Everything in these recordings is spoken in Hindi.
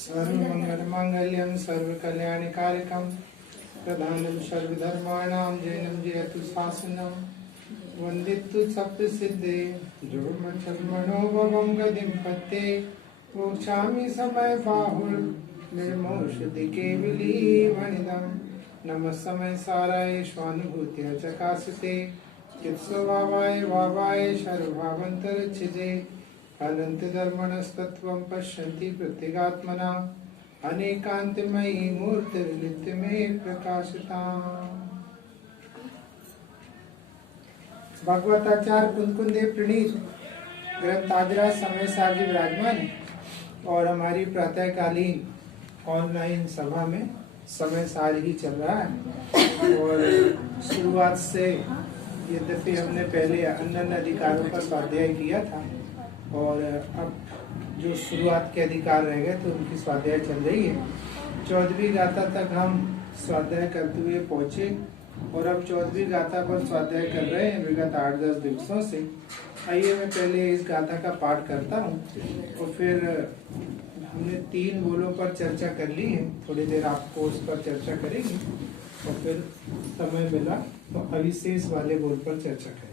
सर्वमंगलमांगल्यं सर्वकल्याणकारिकं प्रधानं सर्वधर्माणां जयनं जयतु शासनं वन्दितु सप्तसिद्धे जोर्मचर्मणो भवं गतिं पत्ते मोक्षामि समय बाहुल निर्मोषति केवली वनिदं नमः समय साराय स्वानुभूत्या चकासते चित्स्वभावाय भावाय सर्वभावन्तरच्छिदे अनंत धर्मणस्तत्वं पश्यन्ति प्रत्यगात्मना अनेकांतमयी मूर्तिर्नित्य में प्रकाशिता। भगवताचार्य कुंदकुंदेव प्रणीत ग्रंथ आदरा समय साजी विराजमान है और हमारी प्रातःकालीन ऑनलाइन सभा में समय सार ही चल रहा है। और शुरुआत से यद्यपि हमने पहले अन्य अधिकारों पर स्वाध्याय किया था और अब जो शुरुआत के अधिकार रह गए तो उनकी स्वाध्याय चल रही है। 14वीं गाथा तक हम स्वाध्याय करते हुए पहुंचे और अब 14वीं गाथा पर स्वाध्याय कर रहे हैं विगत 8-10 दिवसों से। आइए मैं पहले इस गाथा का पाठ करता हूं और फिर हमने 3 बोलों पर चर्चा कर ली है, थोड़ी देर आपको उस पर चर्चा करेंगे और फिर समय मिला तो अविशेष वाले बोल पर चर्चा करेंगे।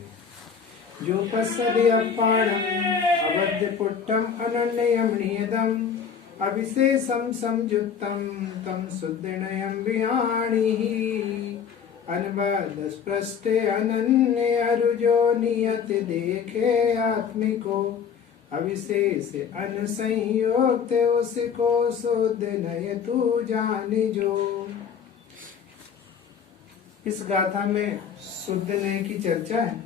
जो पश्यति अपाणम् अवद्यपुट्टम् अनन्यमणीयदम् अविशेषं संयुक्तं तं सुदृढयं विहाणिः अनबद्धस्पृष्टे अनन्य अरुजो नियति देखे आत्मिको अविशेष अनसंयोग उसको शुद्ध नय तू जानी जो। इस गाथा में शुद्ध नय की चर्चा है।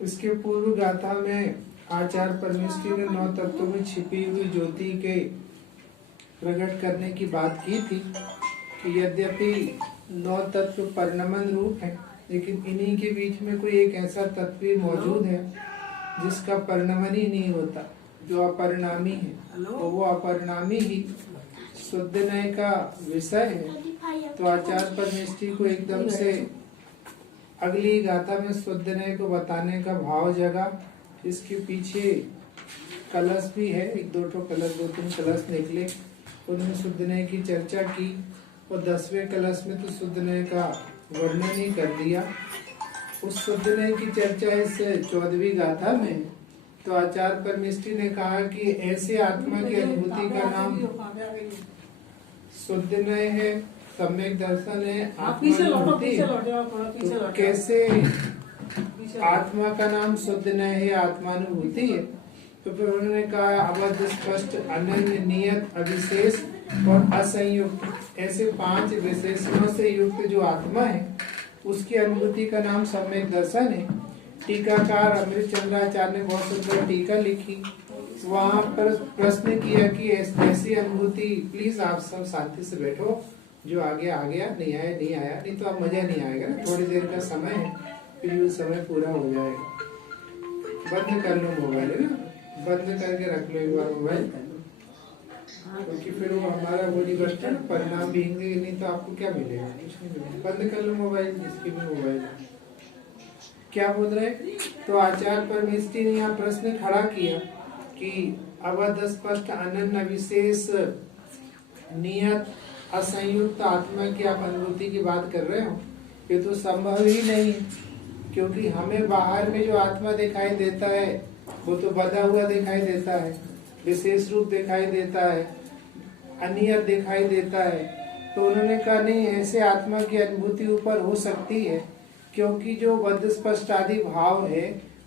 इसके पूर्व गाथा में आचार्य परमेष्ठी ने 9 तत्वों में छिपी हुई ज्योति के प्रकट करने की बात की थी कि यद्यपि 9 तत्व परिणमन रूप है लेकिन इन्हीं के बीच में कोई एक ऐसा तत्व मौजूद है जिसका परिणमन ही नहीं होता, जो अपरिणामी है और वो अपरिणामी ही शुद्ध नय का विषय है। तो आचार्य परमेष्ठी को एकदम से अगली गाथा में शुद्ध नय को बताने का भाव जगा। इसके पीछे कलश भी है, 1-2 कलश 2-3 कलश निकले, उनमें शुद्ध नय की चर्चा की और 10वें कलश में तो शुद्ध नय का वर्णन ही कर दिया। उस शुद्ध नय की चर्चा इस 14वीं गाथा में तो आचार्य परमेष्ठी ने कहा कि ऐसे आत्मा की अनुभूति का नाम शुद्ध नय है, सम्यक दर्शन है, आत्मानुभूति। तो कैसे आत्मा का नाम शुद्ध नय है, आत्मानुभूति है? तो फिर उन्होंने कहा अबद्ध स्पष्ट अनन्य नियत अविशेष और असंयुक्त, ऐसे 5 विशेषणों से युक्त जो आत्मा है उसकी अनुभूति का नाम सम्यक दर्शन है। टीकाकार अमृत चंद्राचार्य ने बहुत सुंदर टीका लिखी, वहाँ पर प्रश्न किया कि ऐसी अनुभूति, प्लीज आप सब शांति से बैठो, जो आ गया नहीं आया नहीं आया, नहीं तो अब मजा नहीं आएगा ना, थोड़ी देर का समय है फिर वो समय पूरा हो जाएगा। बंद कर लो मोबाइल, है ना, बंद करके रख लो एक बार मोबाइल, क्योंकि फिर वो हमारा बोली बचता ना, परिणाम भी नहीं तो आपको क्या मिलेगा, कुछ नहीं मिलेगा। बंद कर लो मोबाइल, जिसकी भी मोबाइल। क्या बोल रहे? तो आचार्य परमेष्ठी ने यहाँ प्रश्न खड़ा किया कि अबद्ध स्पष्ट अनन्य विशेष नियत असंयुक्त आत्मा की आप अनुभूति की बात कर रहे हो, ये तो संभव ही नहीं, क्योंकि हमें बाहर में जो आत्मा दिखाई देता है वो तो बधा हुआ दिखाई देता है, विशेष रूप दिखाई देता है, अनियत दिखाई देता है। तो उन्होंने कहा नहीं, ऐसे आत्मा की अनुभूति ऊपर हो सकती है क्योंकि जो बद्ध स्पष्ट आदि भाव है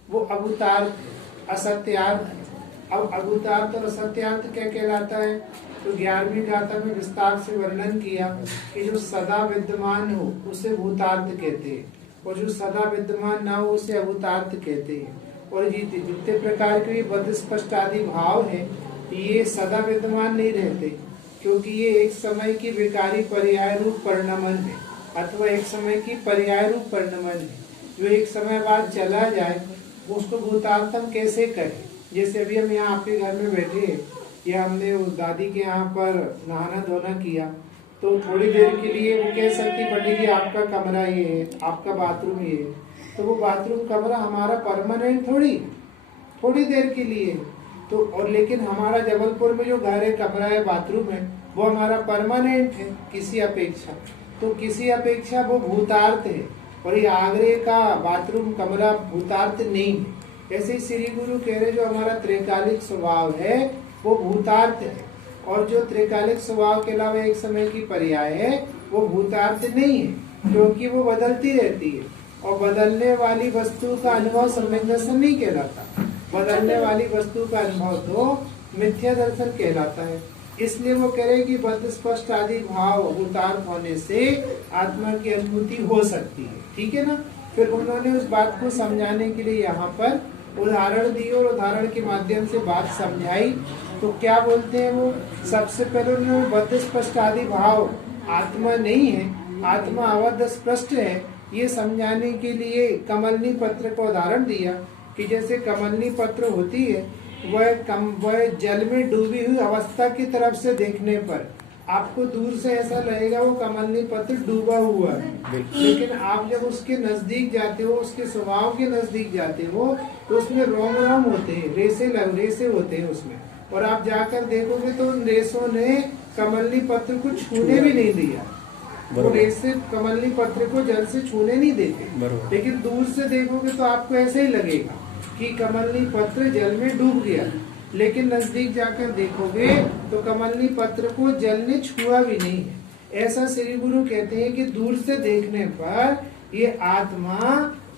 वो अभूतार्थ असत्यार्थ। अब अभूतार्थ और असत्यार्थ क्या कहलाता है? तो 11वीं गाथा में विस्तार से वर्णन किया कि जो सदा विद्यमान हो उसे भूतार्थ कहते हैं और जो सदा विद्यमान ना हो उसे अभूतार्थ कहते हैं। और जितने प्रकार के बद्ध स्पष्ट आदि भाव है ये सदा विद्यमान नहीं रहते, क्योंकि ये एक समय की विकारी पर्याय रूप परिणमन है अथवा एक समय की पर्याय रूप परिणमन है। जो एक समय बाद चला जाए उसको भूतार्थ हम कैसे करें? जैसे अभी हम यहाँ आपके घर में बैठे हैं या हमने उस दादी के यहाँ पर नहाना धोना किया तो थोड़ी देर के लिए वो कह सकती पड़ेगी आपका कमरा ये है, आपका बाथरूम ये है, तो वो बाथरूम कमरा हमारा परमानेंट थोड़ी देर के लिए। तो और लेकिन हमारा जबलपुर में जो घर है, कमरा है, बाथरूम है, वो हमारा परमानेंट है किसी अपेक्षा। तो किसी अपेक्षा वो भूतार्थ है, और ये आगरे का बाथरूम कमरा भूतार्थ नहीं है। ऐसे ही श्री गुरु कह रहे जो हमारा त्रिकालिक स्वभाव है वो भूतार्थ है, और जो त्रिकालिक स्वभाव के अलावा एक समय की पर्याय है वो भूतार्थ नहीं है, क्योंकि वो बदलती रहती है। और बदलने वाली वस्तु का अनुभव सम्यक दर्शन नहीं कहलाता, बदलने वाली वस्तु का अनुभव तो मिथ्या दर्शन कहलाता है। इसलिए वो कह रहे कि बद्ध स्पष्ट आदि भाव भूतार्थ होने से आत्मा की अनुभूति हो सकती है। ठीक है ना। फिर उन्होंने उस बात को समझाने के लिए यहाँ पर उदाहरण दी और उदाहरण के माध्यम से बात समझाई। तो क्या बोलते हैं वो, सबसे पहले उन्होंने बद्ध स्पष्ट आदि भाव आत्मा नहीं है, आत्मा अवध स्पष्ट है, ये समझाने के लिए कमलनी पत्र को उदाहरण दिया कि जैसे कमलनी पत्र होती है वह जल में डूबी हुई अवस्था की तरफ से देखने पर आपको दूर से ऐसा लगेगा वो कमलनी पत्र डूबा हुआ है, लेकिन आप जब उसके नजदीक जाते हो, उसके स्वभाव के नजदीक जाते हो, तो उसमें रोम रोम होते हैं, रेसे होते हैं उसमें, और आप जाकर देखोगे तो उन रेसों ने कमलनी पत्र को छूने भी नहीं दिया। वो रेसे कमलनी पत्र को जल से छूने नहीं देते, लेकिन दूर से देखोगे तो आपको ऐसे ही लगेगा कि कमलनी पत्र जल में डूब गया, लेकिन नजदीक जाकर देखोगे तो कमलनी पत्र को जल ने छुआ भी नहीं है। ऐसा श्री गुरु कहते हैं कि दूर से देखने पर ये आत्मा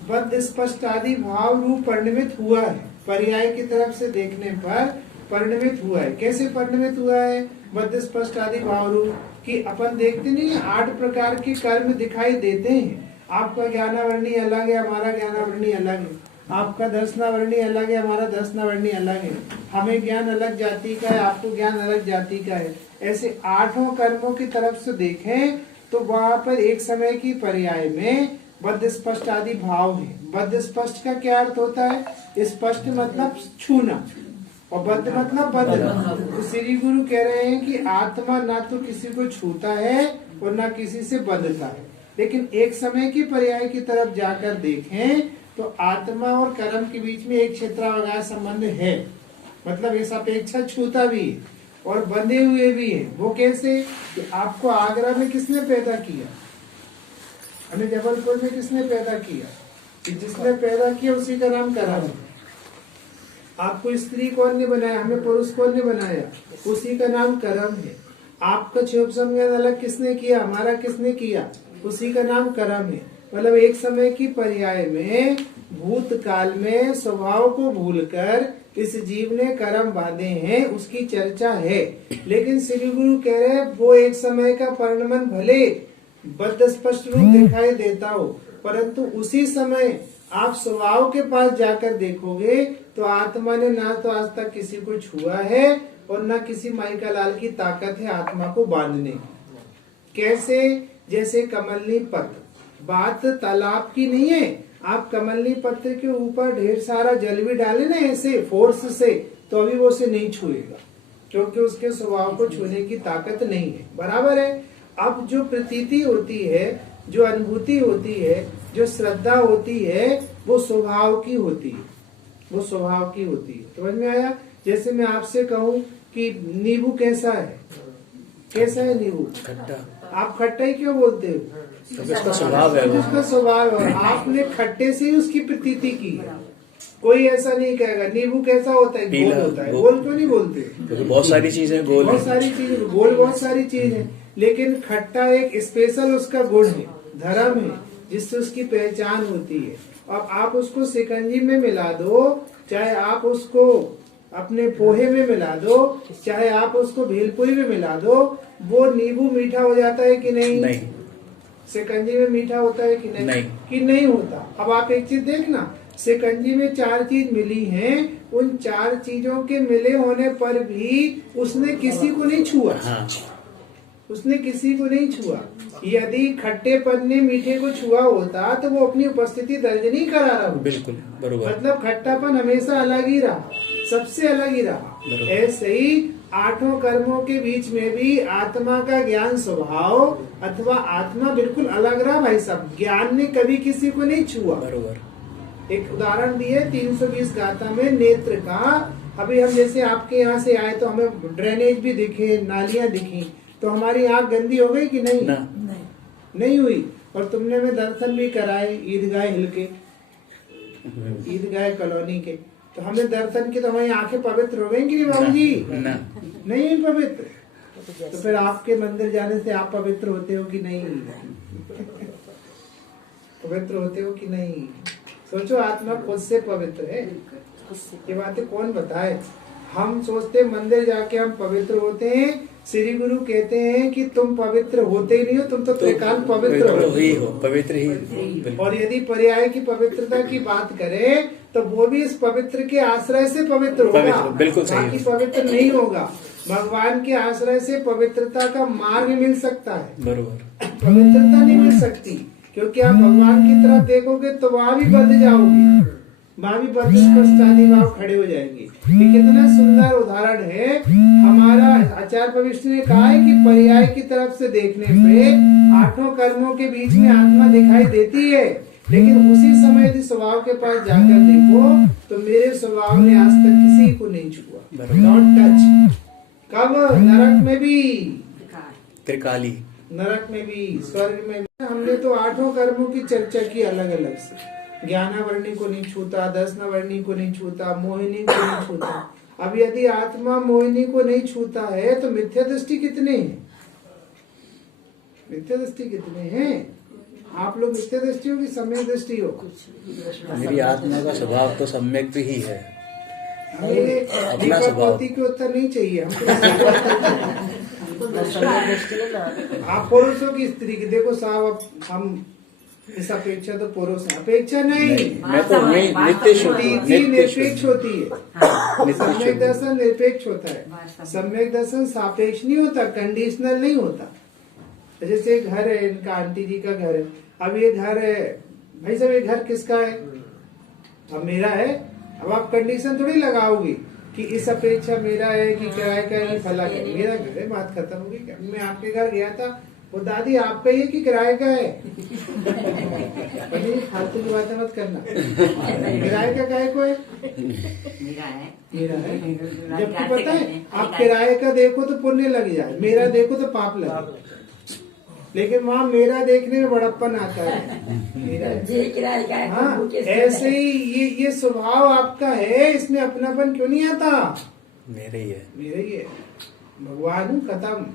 बद्ध स्पष्ट आदि भाव रूप परिणमित हुआ है, पर्याय की तरफ से देखने पर परिणमित हुआ है। कैसे परिणमित हुआ है बद्ध स्पष्ट आदि भाव रूप, कि अपन देखते नहीं 8 प्रकार के कर्म दिखाई देते हैं। आपका ज्ञानावरणी अलग है, हमारा ज्ञानावरणी अलग है, आपका दर्शनावरणी अलग है, हमारा दर्शनावरणी अलग है, हमें ज्ञान अलग जाति का है, आपको ज्ञान अलग जाति का है। ऐसे 8 कर्मों की तरफ से देखें तो वहाँ पर एक समय की पर्याय में बद्ध स्पष्ट आदि भाव है। बद्ध स्पष्ट का क्या अर्थ होता है, स्पष्ट मतलब छूना, और बद्ध मतलब बद्ध। तो श्री गुरु कह रहे हैं कि आत्मा ना तो किसी को छूता है और ना किसी से बंधता है, लेकिन एक समय की पर्याय की तरफ जाकर देखें तो आत्मा और कर्म के बीच में एक क्षेत्रावकाश संबंध है, मतलब इस अपेक्षा छूता भी है और बंधे हुए भी है। वो कैसे, कि आपको आगरा में किसने पैदा किया, हमें जबलपुर में किसने पैदा किया, कि जिसने पैदा किया उसी का नाम कर्म है। आपको स्त्री कौन ने बनाया, हमें पुरुष कौन ने बनाया, उसी का नाम कर्म है। आपका क्षोभ संज्ञान अलग किसने किया, हमारा किसने किया, उसी का नाम कर्म है। मतलब एक समय की पर्याय में भूतकाल में स्वभाव को भूलकर इस जीव ने कर्म बांधे हैं, उसकी चर्चा है। लेकिन श्री गुरु कह रहे वो एक समय का परिणमन भले बद्ध स्पष्ट रूप दिखाई देता हो, परंतु उसी समय आप स्वभाव के पास जाकर देखोगे तो आत्मा ने ना तो आज तक किसी को छुआ है और ना किसी माई का लाल की ताकत है आत्मा को बांधने की। कैसे, जैसे कमलनी पत्र, बात तालाब की नहीं है, आप कमलनी पत्र के ऊपर ढेर सारा जल भी डाले ना ऐसे फोर्स से, तो अभी वो उसे नहीं छुएगा, क्योंकि उसके स्वभाव को छूने की ताकत नहीं है। बराबर है। अब जो प्रतीति होती है, जो अनुभूति होती है, जो श्रद्धा होती है, वो स्वभाव की होती है, वो स्वभाव की होती है। समझ में आया। जैसे मैं आपसे कहूँ कि नींबू कैसा है, कैसा है नींबू, खट्टा, आप खट्टा ही क्यों बोलते हो, उसका स्वभाव है, उसका स्वभाव है। आपने खट्टे से ही उसकी प्रतीति की है। कोई ऐसा नहीं कहेगा नींबू कैसा होता है, गोल होता है। गोल क्यों नहीं बोलते, क्योंकि बहुत सारी चीजें गोल, बहुत सारी चीजें गोल, बहुत सारी चीज है। लेकिन खट्टा एक स्पेशल उसका गुण है, धर्म है, जिससे उसकी पहचान होती है। अब आप उसको शिकंजी में मिला दो, चाहे आप उसको अपने पोहे में मिला दो, चाहे आप उसको भेलपुरी में मिला दो, वो नींबू मीठा हो जाता है कि नहीं, नहीं। शिकंजी में मीठा होता है कि नहीं, नहीं, कि नहीं होता। अब आप एक चीज देखना, शिकंजी में 4 चीज मिली हैं, उन 4 चीजों के मिले होने पर भी उसने किसी को नहीं छुआ। हाँ। उसने किसी को नहीं छुआ। यदि खट्टेपन ने मीठे को छुआ होता तो वो अपनी उपस्थिति दर्ज नहीं करा रहा। बिल्कुल बरोबर। मतलब खट्टापन हमेशा अलग ही रहा, सबसे अलग ही रहा। ऐसे ही 8 कर्मों के बीच में भी आत्मा का ज्ञान स्वभाव अथवा आत्मा बिल्कुल अलग रहा। भाई साहब, ज्ञान ने कभी किसी को नहीं छुआ। बरोबर। एक उदाहरण दिए 320 गाथा में नेत्र का, अभी हम जैसे आपके यहाँ से आए तो हमें ड्रेनेज भी दिखे, नालियां दिखी, तो हमारी आँख गंदी हो गई कि नहीं? नहीं हुई। और तुमने हमें दर्शन भी कराए ईदगाह हिल के, ईदगाह कॉलोनी के, तो हमें दर्शन की तो हमारी आंखें पवित्र हो गई कि नहीं बाबू जी? नहीं हुई पवित्र। तो फिर आपके मंदिर जाने से आप पवित्र होते हो कि नहीं? पवित्र होते हो कि नहीं? सोचो, आत्मा खुद से पवित्र है। ये बातें कौन बताए? हम सोचते मंदिर जाके हम पवित्र होते हैं। श्री गुरु कहते हैं कि तुम पवित्र होते ही नहीं हो, तुम तो त्रिकाल पवित्र हो, पवित्र ही। और यदि पर्याय की पवित्रता की बात करें तो वो भी इस पवित्र के आश्रय से पवित्र होगा, बिल्कुल सही। बाकी पवित्र नहीं होगा। भगवान के आश्रय से पवित्रता का मार्ग मिल सकता है, बरोबर। पवित्रता नहीं मिल सकती, क्योंकि आप भगवान की तरफ देखोगे तो वहां भी बंध जाओगे, वहां भी पश्चादी भाव खड़े हो जाएंगे। ये कितना सुंदर उदाहरण है। हमारा आचार्य भविष्य ने कहा है कि पर्याय की तरफ से देखने पे 8 कर्मों के बीच में आत्मा दिखाई देती है, लेकिन उसी समय यदि स्वभाव के पास जाकर देखो तो मेरे स्वभाव ने आज तक किसी को नहीं छुआ। Don't touch. कब? नरक में भी, त्रिकाली नरक में भी, स्वर्ग में भी। हमने तो 8 कर्मों की चर्चा की अलग अलग से। ज्ञानावर्णी को नहीं छूता, दशनावर्णी को नहीं छूता, मोहिनी को नहीं छूता। अब यदि आत्मा मोहिनी को नहीं छूता है तो मिथ्या दृष्टि कितने हैं? मिथ्या दृष्टि कितने हैं? आप लोग मिथ्या दृष्टि हो कि सम्यक दृष्टि हो? मेरी आत्मा का स्वभाव तो सम्यक ही है। अपना स्वभाव के उत्तर नहीं चाहिए आप पुरुषों की स्त्री की देखो साहब, हम इस अपेक्षा तो पुरुष अपेक्षा नहीं, मैं तो निरपेक्ष होती है। सम्यक दर्शन निरपेक्ष होता है, सम्यक दर्शन सापेक्ष नहीं होता, कंडीशनल नहीं होता। जैसे घर है, इनका आंटी जी का घर है, अब ये घर है, भाई साहब ये घर किसका है? अब मेरा है। अब आप कंडीशन थोड़ी लगाओगे कि इस अपेक्षा मेरा है कि किराए का है कि फला है। मेरा घर है, बात खत्म हो गई। मैं आपके घर गया था, वो दादी आपका ही है कि किराए का है? फालतू की बातें मत करना। किराए का काहे को है? मेरा है, मेरा है। जबकि पता है आप किराए का देखो तो पुण्य लग जाए, मेरा देखो तो पाप लगे। लेकिन वहाँ मेरा देखने में बड़प्पन आता है, मेरा है। हाँ, ऐसे ही ये स्वभाव आपका है, इसमें अपनापन क्यों नहीं आता? मेरे ही है, मेरे ही है। भगवान हूँ, खत्म।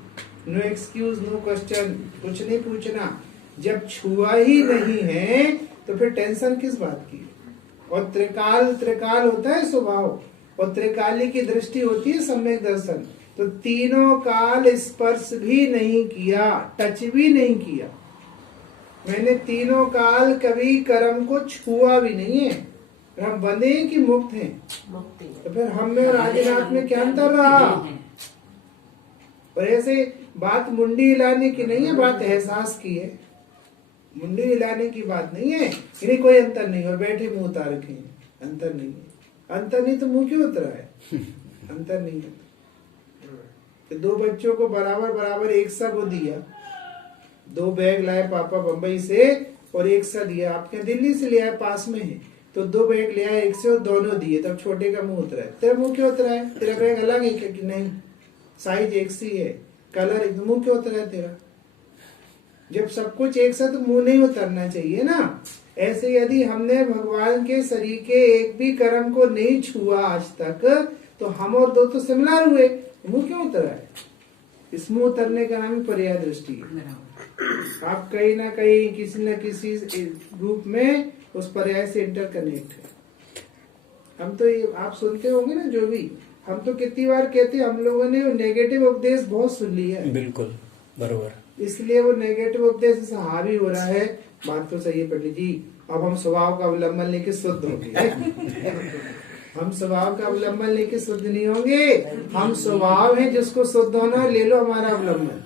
नो एक्सक्यूज, नो क्वेश्चन, कुछ नहीं पूछना। जब छुआ ही नहीं है तो फिर टेंशन किस बात की? और त्रिकाल होता है स्वभाव, और त्रिकाली की दृष्टि होती है सम्यक दर्शन। तो तीनों काल स्पर्श भी नहीं किया, टच भी नहीं किया। मैंने तीनों काल कभी कर्म को छुआ भी नहीं है। हम बंधे कि मुक्त हैं? तो फिर हम में और आदिनाथ में क्या अंतर रहा? और ऐसे बात मुंडी हिलाने की नहीं है, बात एहसास की है। मुंडी हिलाने की बात नहीं है, इन्हें कोई अंतर नहीं। और बैठे मुंह उतार रखे हैं, अंतर नहीं है। अंतर नहीं तो मुंह क्यों उतरा है? अंतर नहीं है। तो 2 बच्चों को बराबर एक सा वो दिया, 2 बैग लाए पापा बंबई से और एक सा दिया। आपके दिल्ली से लिया है, पास में है, तो 2 बैग ले आए, एक से और दोनों दिए। तब छोटे का मुंह उतरा है। तेरा मुंह क्यों उतरा है? तेरा बैग अलग है क्या? कि नहीं, साइज एक सी है, कलर एक। मुंह क्यों उतरा है तेरा? जब सब कुछ एक साथ, तो मुंह नहीं उतरना चाहिए ना। ऐसे यदि हमने भगवान के शरीर के एक भी कर्म को नहीं छुआ आज तक, तो हम और 2 तो सिमिलर हुए। मुंह क्यों उतरा है? इस मुंह उतरने का नाम पर्याय दृष्टि है। आप कहीं ना कहीं किसी न किसी रूप में उस पर्याय से इंटरकनेक्ट है। हम तो ये आप सुनते होंगे ना, जो भी हम तो कितनी बार कहते हैं, हम लोगों ने नेगेटिव उपदेश बहुत सुन लिया है। बिल्कुल बरोबर, इसलिए वो नेगेटिव उपदेश से हावी हो रहा है। बात तो सही है पंडित जी। अब हम स्वभाव का अवलंबन लेके शुद्ध होंगे। हम स्वभाव का अवलंबन लेके शुद्ध नहीं होंगे। हम स्वभाव है, जिसको शुद्ध होना ले लो हमारा अवलंबन।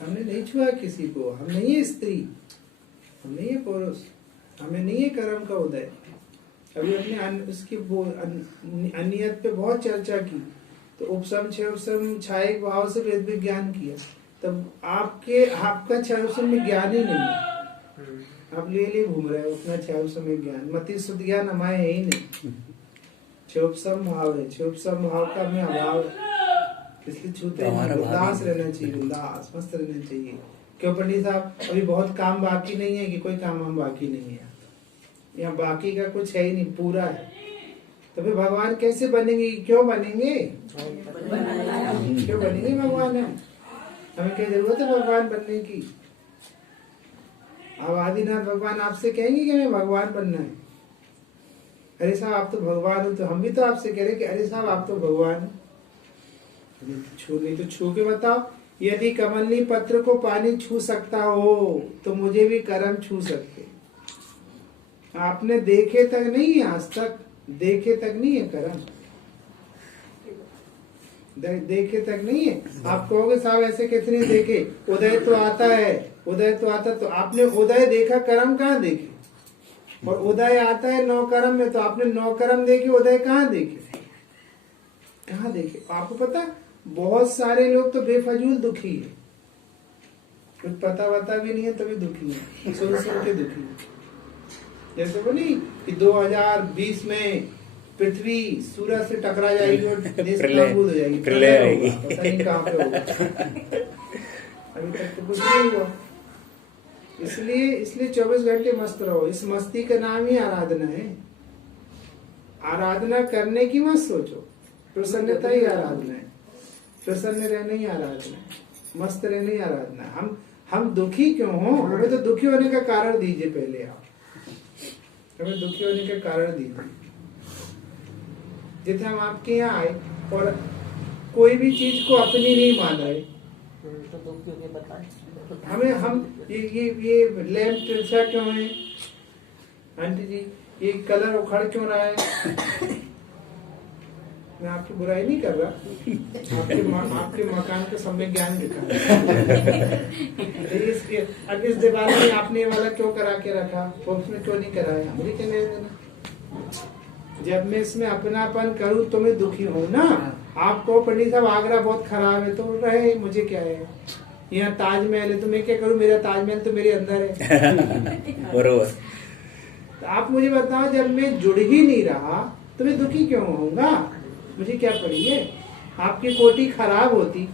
हमने नहीं छुआ किसी को, हम नहीं है स्त्री, हम नहीं है पुरुष, हमें नहीं है कर्म का उदय। अभी अपने उसकी अनियत पे बहुत चर्चा की, तो उपसम छह उपसम छायक भाव से वेद विज्ञान किया। तब आपका छह उपसम में ज्ञान ही नहीं है, आप ले घूम रहे हो अपना छह उपसम में ज्ञान। मति शुद्ध ज्ञान हमारे है ही नहीं। क्षोभसम भाव है, क्षोभसम भाव का में अभाव है, इसलिए छूते हैं। उदास रहना चाहिए, उदास मस्त रहना चाहिए। क्यों पंडित साहब, अभी बहुत काम बाकी नहीं है कि कोई काम हम बाकी नहीं है, यहाँ बाकी का कुछ है ही नहीं, पूरा है। तो फिर भगवान कैसे बनेंगे, क्यों बनेंगे, क्यों बनेंगे भगवान? हमें क्या जरूरत है भगवान बनने की? अब आदिनाथ भगवान आपसे कहेंगे कि हमें भगवान बनना है। अरे साहब आप तो भगवान हो, तो हम भी तो आपसे कह रहे कि अरे साहब आप तो भगवान हो। नहीं तो छू के बताओ, यदि कमलनी पत्र को पानी छू सकता हो तो मुझे भी करम छू सकते। आपने देखे तक नहीं है, आज तक देखे तक नहीं है करम, देखे तक नहीं है। आप कहोगे साहब ऐसे कितने देखे, उदय तो आता है, उदय तो आता, तो आपने उदय देखा, कर्म कहाँ देखे? और उदय आता है 9 कर्म में, तो आपने 9 कर्म देखे, उदय कहाँ देखे, कहाँ देखे? आपको पता, बहुत सारे लोग तो बेफजूल दुखी है, कुछ पता भी नहीं है तभी दुखी है, सुन के दुखी है। जैसे बोली कि 2020 में पृथ्वी सूरज से टकरा जाएगी और देश नाबूद हो जाएगी, प्रलय आएगी, पता नहीं कहाँ पे होगा। अभी तक तो कुछ नहीं हुआ। इसलिए 24 घंटे मस्त रहो। इस मस्ती का नाम ही आराधना है। आराधना करने की मत सोचो, प्रसन्नता ही आराधना है, प्रसन्न रहना ही आराधना है, मस्त रहना ही आराधना है। हम दुखी क्यों हो? हमें तो दुखी होने का कारण दीजिए, पहले आप हमें दुखी होने का कारण दीजिए। जैसे हम आपके यहाँ आए और कोई भी चीज को अपनी नहीं मान रहे, हमें हम ये लैंप तिरछा क्यों है आंटी जी, ये कलर उखड़ क्यों रहा है? मैं आपकी बुराई नहीं कर रहा, आपके मकान का सम्यक ज्ञान दिखा। अब इस दीवार में आपने ये वाला क्यों करा के रखा, उसमें क्यों नहीं कराया? मुझे क्या लेना देना? जब मैं इसमें अपनापन करूँ तो मैं दुखी हूँ ना। आपको पंडित साहब आगरा बहुत खराब है, तो रहे, मुझे क्या है? यहाँ ताजमहल है तो मैं क्या करूँ, मेरा ताजमहल तो मेरे अंदर है। बरोबर। तो आप मुझे बताओ, जब मैं जुड़ ही नहीं रहा तो मैं दुखी क्यों होऊंगा? मुझे क्या पड़ी है? आपकी कोटी खराब होती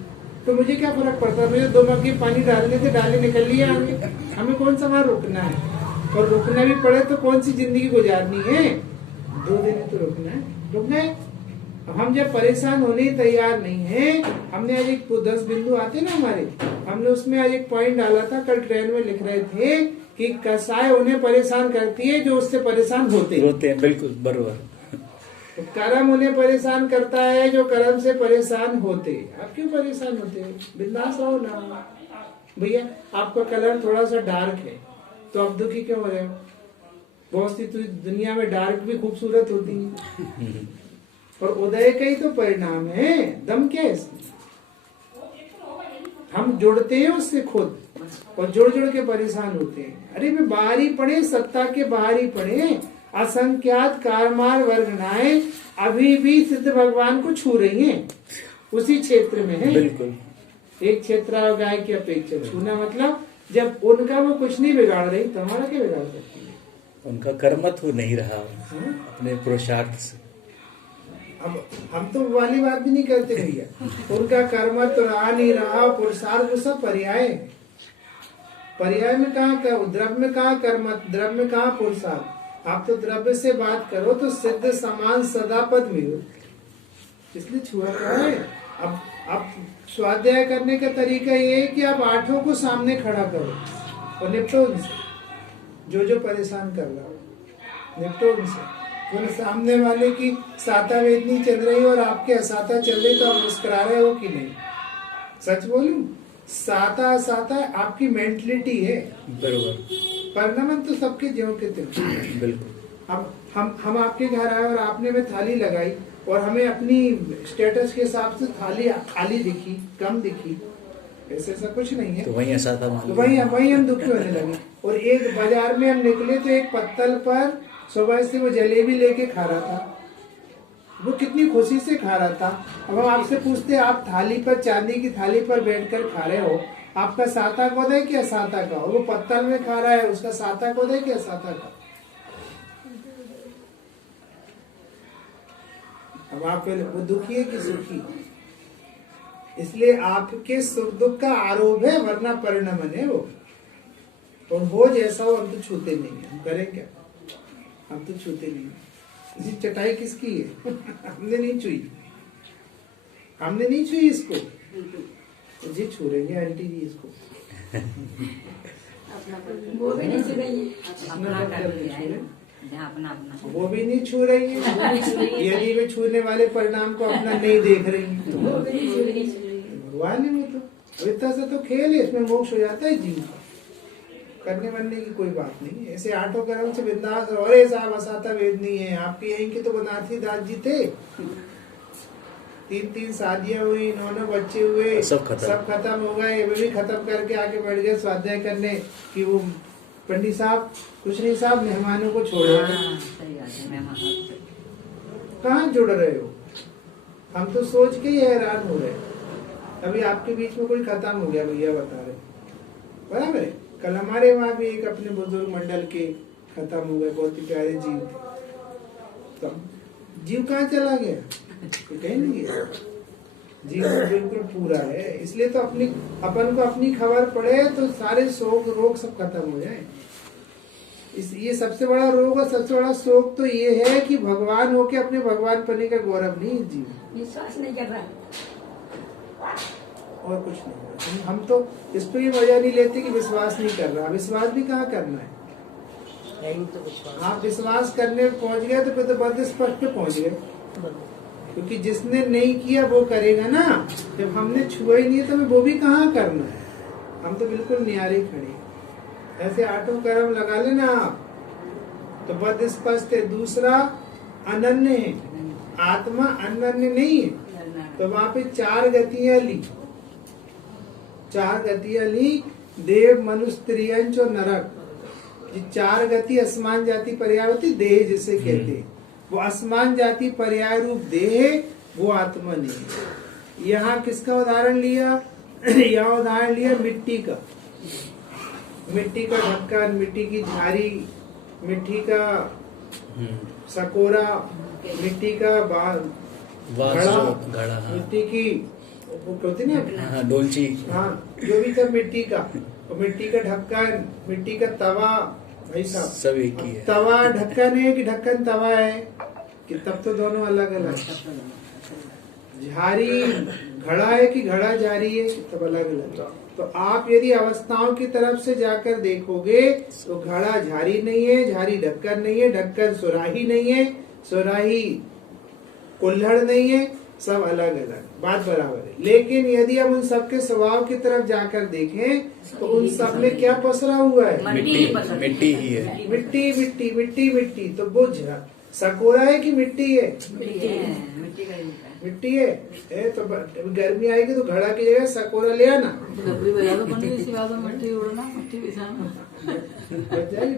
तो मुझे क्या फर्क पड़ता? मुझे 2 मग्गे पानी डालने थे, डाले निकल लिया आगे। हमें कौन सा वहां रुकना है? और रुकना भी पड़े तो कौन सी जिंदगी गुजारनी है? 2 दिन तो रुकना है। हम जब परेशान होने ही तैयार नहीं है, हमने आज एक 10 बिंदु आते ना हमारे, हमने उसमें आज एक पॉइंट डाला था, कल ट्रेन में लिख रहे थे कि कसाय उन्हें परेशान करती है जो उससे परेशान होते हैं। बिल्कुल बरोबर। तो कर्म उन्हें परेशान करता है जो कर्म से परेशान होते। आप क्यों परेशान होते हैं? बिंदास रहो ना भैया। आपका कलर थोड़ा सा डार्क है तो आप दुखी क्यों हो रहे हो? बहुत सी तो दुनिया में डार्क भी खूबसूरत होती है, और उदय का ही तो परिणाम है। दम क्या है इसमें? हम जुड़ते हैं उससे खुद, और जुड़ के परेशान होते हैं। अरे मैं बाहर ही पढ़े, सत्ता के बाहर ही पढ़े, असंख्यात कारमार वर्गनाएं अभी भी सिद्ध भगवान को छू रही हैं, उसी क्षेत्र में है। बिल्कुल। एक क्षेत्र गाय की अपेक्षा छूना मतलब जब उनका वो कुछ नहीं बिगाड़ रही तो हमारा क्या बिगाड़ सकती है? उनका कर्मत्व नहीं रहा अपने पुरुषार्थ से। अब हम तो वाली बात भी नहीं करते भैया। उनका कर्मत्व रहा नहीं रहा, पुरुषार्थ सब पर्याय है। पर्याय में कहा, द्रव्य में कहा कर्मत्व, द्रव्य में कहा पुरुषार्थ। आप तो द्रव्य से बात करो तो सिद्ध समान सदा पद मिलो, इसलिए छुआ रहा है। अब स्वाध्याय करने का तरीका ये है कि आप 8 को सामने खड़ा करो और निपटो उनसे। जो परेशान कर रहा हो निपटो उनसे। तो सामने वाले की साता वेदनी चल रही और आपके असाता चल रही, तो आप मुस्कुरा रहे हो कि नहीं? सच बोलूं, साता असाता आपकी मेंटलिटी है, बरोबर। परिणाम तो सबके ज्यों के थे। बिल्कुल। अब हम आपके घर आए और आपने में थाली लगाई और हमें अपनी स्टेटस के हिसाब से थाली खाली दिखी, कम दिखी, ऐसा कुछ नहीं है। तो वही ऐसा था, तो वही हम दुखी होने लगे। और एक बाजार में हम निकले तो एक पत्तल पर सुबह से वो जलेबी लेके खा रहा था, वो कितनी खुशी से खा रहा था। अब हम आपसे पूछते, आप थाली पर, चांदी की थाली पर बैठकर खा रहे हो, आपका साता कौन है कि असाता का? और वो पत्तल में खा रहा है, उसका साता कौन है कि असाता का? अब आप वो दुखी है कि सुखी? इसलिए आपके सुख दुख का आरोप है, वरना परिणमन है वो। और हो जैसा हो, हम तो छूते नहीं है। हम करें क्या? हम तो छूते नहीं है। इसी चटाई किसकी है? हमने नहीं छुई, हमने नहीं छुई इसको, तो जी छू रही है आंटी जी इसको। वो भी नहीं छू रही है, वो भी नहीं छू रही है। यदि वे छूने वाले परिणाम को अपना नहीं देख रही है तो भगवान है। वो तो इतना सा तो खेल है, इसमें मोक्ष हो जाता है जीव का। करने बनने की कोई बात नहीं है। ऐसे आठों कर्म से बिंदास रहो। अरे साहब असाता वेद नहीं है आपके यहीं के तो बनारसी दास जी थे। 3 शादियां हुई, 9 बच्चे हुए, सब खत्म हो गए। वे भी खत्म करके आके बैठ गए स्वाध्याय करने कि वो पंडित साहब कुछ नहीं साहब मेहमानों को छोड़ कहाँ जुड़ रहे हो? हम तो सोच के ही हैरान हो रहे। अभी आपके बीच में कोई खत्म हो गया भैया बता रहे, बराबर है। कल हमारे वहां भी एक अपने बुजुर्ग मंडल के खत्म हो गए, बहुत ही प्यारे जीव थे। तो जीव कहाँ चला गया? कहीं नहीं गया। जीव बिल्कुल पूरा है। इसलिए तो अपन को अपनी खबर पड़े तो सारे शोक रोग सब खत्म हो जाए। ये सबसे बड़ा रोग और सबसे बड़ा शोक तो ये है कि भगवान होके अपने भगवान पने का गौरव नहीं है जीव। विश्वास नहीं कर रहा और कुछ नहीं। हम तो इस पे भी मजा नहीं लेते कि विश्वास नहीं कर रहा। विश्वास भी कहाँ करना है? आप विश्वास करने पहुंच गए तो फिर तो बद स्पष्ट पे पहुंच गए, क्योंकि जिसने नहीं किया वो करेगा ना। जब हमने छुआ ही नहीं है तो हमें वो भी कहाँ करना है? हम तो बिल्कुल नियारे खड़े। ऐसे आठों कर्म लगा लेना आप तो बद स्पष्ट है। दूसरा अनन्य है, आत्मा अनन्य नहीं है। तो वहां पे 4 गतियां ली, 4 गतियां ली, देव मनुष्य त्रियंच और नरक। ये 4 गति असमान जाति पर्याय होती, देह जिसे कहते हैं। वो असमान जाति पर्याय रूप देह वो आत्मा नहीं है। यहाँ किसका उदाहरण लिया? यहाँ उदाहरण लिया मिट्टी का। मिट्टी का ढक्कन, मिट्टी की झारी, मिट्टी का सकोरा, मिट्टी का घड़ा, मिट्टी की होती ना डोलची, हाँ जो भी सब मिट्टी का। और मिट्टी का ढक्कन, मिट्टी का तवा, भाई साहब सब एक ही है। तवा ढक्कन है कि ढक्कन तवा है? कि तब तो दोनों अलग अलग। झारी घड़ा है कि घड़ा झारी है? तब अलग अलग। तो आप यदि अवस्थाओं की तरफ से जाकर देखोगे तो घड़ा झारी नहीं है, झारी ढक्कन नहीं है, ढक्कन सुराही नहीं है, सुराही कुल्हड़ नहीं है, सब अलग अलग। बात बराबर है। लेकिन यदि हम उन सबके स्वभाव की तरफ जाकर देखें तो उन सब में क्या पसरा हुआ है? मिट्टी ही है। मिट्टी मिट्टी मिट्टी मिट्टी। तो वो सकोरा है कि मिट्टी है? मिट्टी है। तो गर्मी आएगी तो घड़ा की जगह सकोरा ले आना।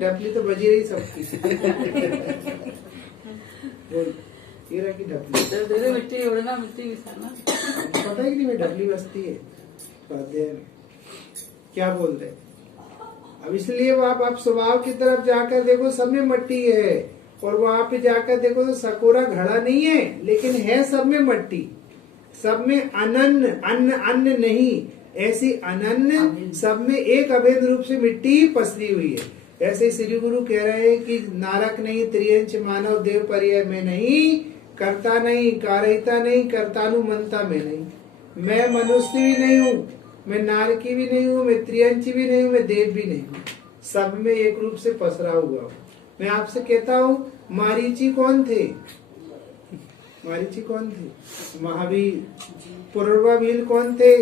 ढपली तो बजी रही सबकी। ये रखी ढपली, मिट्टी उड़ना, मिट्टी बिसाना। पता है कि नहीं ढपली बसती है स्वाध्याय में। क्या बोल रहे? अब इसलिए वो आप स्वभाव की तरफ जाकर देखो सब में मट्टी है, और वहां पे जाकर देखो तो सकोरा घड़ा नहीं है, लेकिन है सब में मट्टी। सब में अनन्य, अन्न नहीं, ऐसी अनन्य सब में एक अभेद रूप से मिट्टी पसरी हुई है। ऐसे श्री गुरु कह रहे हैं कि नारक नहीं, त्रियंच मानव देव पर्याय में नहीं, करता नहीं, कारहिता नहीं, कर्तानु मनता में नहीं। मैं मनुष्य भी नहीं हूँ, मैं नारकी भी नहीं हूँ, मैं त्रियंची भी नहीं हूँ, मैं देव भी नहीं हूँ। सब में एक रूप से पसरा हुआ हूँ। मैं आपसे कहता हूँ मारीची कौन थे? मारीची कौन थे? महावीर। पूर्वाभील कौन थे?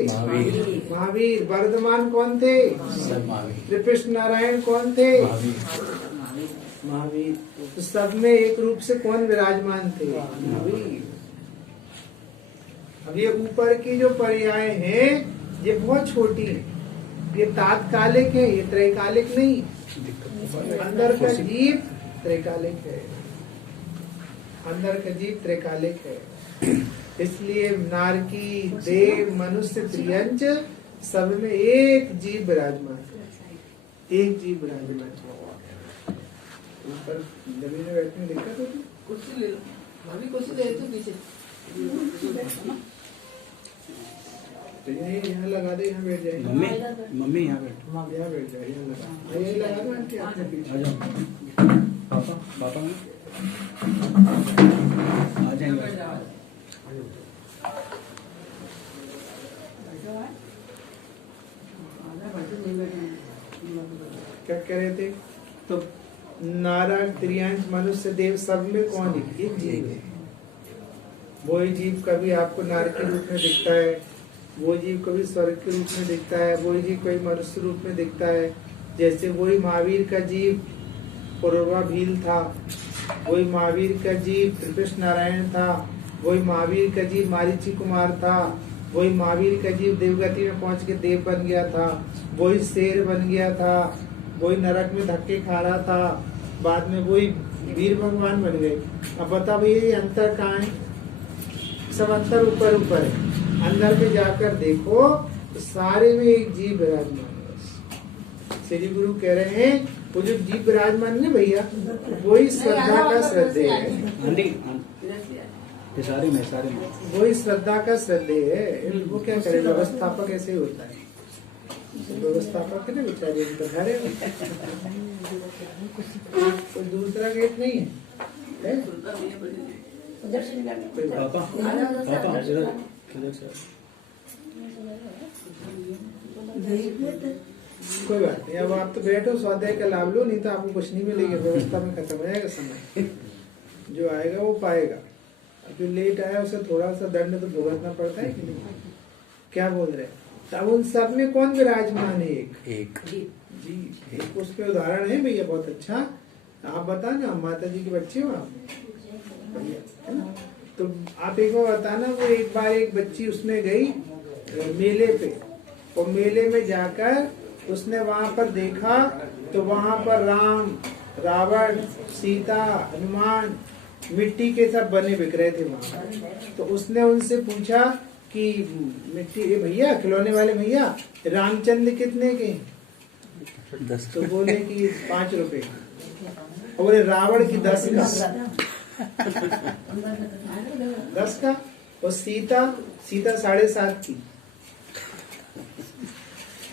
महावीर। वर्धमान कौन थे? कृष्ण नारायण कौन थे? महावीर। तो सब में एक रूप से कौन विराजमान थे? महावीर। अब ये ऊपर की जो पर्याय हैं ये बहुत छोटी है, ये तात्कालिक है, ये त्रैकालिक नहीं। अंदर का जीव त्रैकालिक है, अंदर का जीव त्रैकालिक है। इसलिए नारकी, देव, मनुष्य, त्रियंच सब में एक जीव विराजमान है, एक जीव विराजमान है। ऊपर जमीन में बैठने दिक्कत होती? कुर्सी ले लो, भाभी कुर्सी ले लो पीछे। तो यहाँ लगा दे, यहाँ बैठ जाए। मम्मी मम्मी यहाँ बैठ। यहाँ बैठ जाए, यहाँ लगा, यही लगा दो आंटी आपके पीछे। आ जाओ पापा, पापा आ जाएंगे। क्या कह रहे थे? तो नारद, त्रियांश, मनुष्य, देव सब में कौन है? एक जीव है। वही जीव कभी आपको नार के रूप में दिखता है, वो जीव कभी स्वर्ग के रूप में दिखता है, वही जीव कभी मनुष्य रूप में दिखता है। जैसे वही महावीर का जीव पूर्वा भील था, वही महावीर का जीव कृष्ण नारायण था, वही महावीर का जीव मारीची कुमार था, वही महावीर का जीव देवगति में पहुंच के देव बन गया था, वही शेर बन गया था, वही नरक में धक्के खा रहा था, बाद में वही वीर भगवान बन गए। अब बता भैया ये अंतर कहाँ है? सब अंतर ऊपर ऊपर है, अंदर में जाकर देखो तो सारे में एक जीव विराजमान है। श्री गुरु कह रहे हैं वो जो जीव विराजमान है भैया, वही श्रद्धा का श्रद्धेय है। सारे में वही श्रद्धा का श्रद्धेय है। वो क्या करे, व्यवस्थापक ऐसे ही होता है। व्यवस्थापक है ना बेचारे, घर है, कोई दूसरा गेट नहीं है, है? पापा पापा इधर से। कोई बात नहीं, अब आप तो बैठो, स्वाध्याय का लाभ लो, नहीं तो आपको कुछ नहीं मिलेगा। व्यवस्था में खत्म हो जाएगा समय, जो आएगा वो पाएगा। अब जो लेट आया उसे थोड़ा सा दंड तो भुगतना पड़ता है कि नहीं? क्या बोल रहे हैं? तब उन सब में कौन विराजमान है? एक जी, एक उसके उदाहरण है भैया, बहुत अच्छा। आप बता ना, माता जी के बच्चे हो आप, है ना? तो आप एक बार बताना, वो एक बार एक बच्ची उसमें गई मेले पे, और मेले में जाकर उसने वहां पर देखा तो वहां पर राम, रावण, सीता, हनुमान मिट्टी के सब बने बिक रहे थे वहां। तो उसने उनसे पूछा कि मिट्टी भैया, खिलौने वाले भैया, रामचंद्र कितने के? 10। तो बोले कि 5 रुपए। और बोले रावण की 10 का, 10 का। और सीता 7.5 की।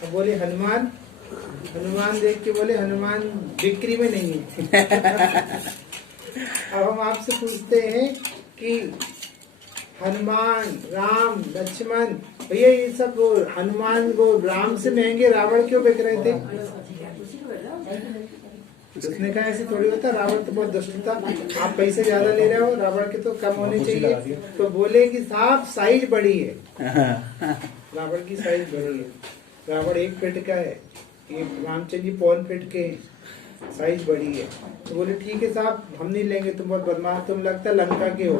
अब बोले हनुमान देख के बोले हनुमान बिक्री में नहीं है। अब हम आपसे पूछते हैं कि हनुमान, राम, लक्ष्मण, भैया ये सब हनुमान को राम से महंगे रावण क्यों बिक रहे थे? उसने कहा ऐसे थोड़ी होता, रावण तो बहुत दुष्ट था, आप पैसे ज्यादा ले रहे हो, रावण के तो कम होने चाहिए। तो बोले कि साहब साइज बड़ी है, रावण की साइज बड़ी है। रावण 1 फीट का है, ये रामचंद्र जी 1.25 फीट के, साइज बड़ी है। तो बोले ठीक है साहब, हम नहीं लेंगे, तुम बहुत बदमाश, तुम लगता है लंका के हो।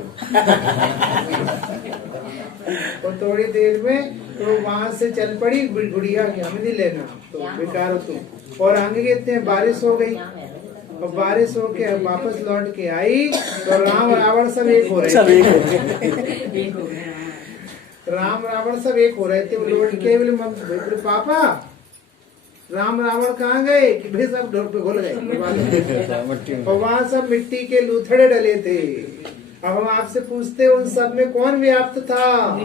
और थोड़ी देर में तो वहां से चल पड़ी गुड़िया की, हमें नहीं लेना, तो बेकार हो तुम। और आगे कहते हैं बारिश हो गई, और बारिश होके वापस लौट के आई तो राम रावण सब एक हो रहे थे। राम रावण सब एक हो रहे थे। वो लौट के बोले पापा राम रावण कहाँ गए? कि भाई सब घुल गए। और वहाँ सब मिट्टी के लूथड़े डले थे। अब हम आपसे पूछते उन सब में कौन व्याप्त था?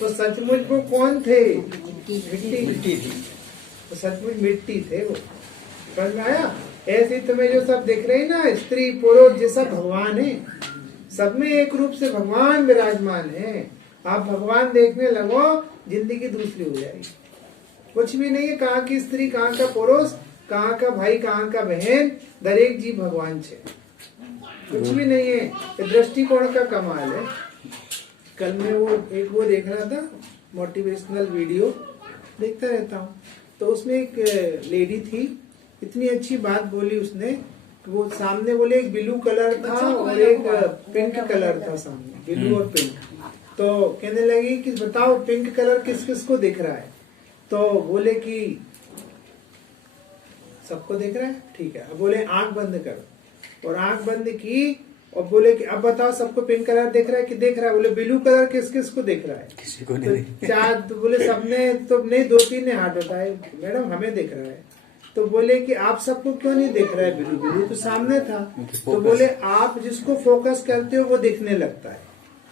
तो सचमुच वो कौन थे? मिट्टी थी। तो सचमुच मिट्टी थे वो। समझ में आया? ऐसे तुम्हें जो सब दिख रहे ना, स्त्री पुरुष, ये सब भगवान है। सब में एक रूप से भगवान विराजमान है। आप भगवान देखने लगो, जिंदगी दूसरी हो जाएगी। कुछ भी नहीं है, कहाँ की स्त्री, कहाँ का पुरुष, कहाँ का भाई, कहाँ का बहन, दरेक जीव भगवान छे। कुछ भी नहीं है, ये दृष्टिकोण का कमाल है। कल मैं वो देख रहा था, मोटिवेशनल वीडियो देखता रहता हूँ, तो उसमें एक लेडी थी, इतनी अच्छी बात बोली उसने। वो सामने बोले एक ब्लू कलर था और एक पिंक कलर था सामने, ब्लू और पिंक। तो कहने लगी कि बताओ पिंक कलर किस किस को दिख रहा है? तो बोले कि सबको दिख रहा है, ठीक है। अब बोले आंख बंद करो, और आंख बंद की, और बोले कि अब बताओ सबको पिंक कलर दिख रहा है कि दिख रहा है? बोले ब्लू कलर किस किस को दिख रहा है? किसी को नहीं। तो 4, तो बोले सबने, तो नहीं 2-3 ने हाथ उठाए, मैडम हमें दिख रहा है। तो बोले कि आप सबको क्यों नहीं दिख रहा है? ब्लू तो सामने था। तो बोले आप जिसको फोकस करते हो वो दिखने लगता है।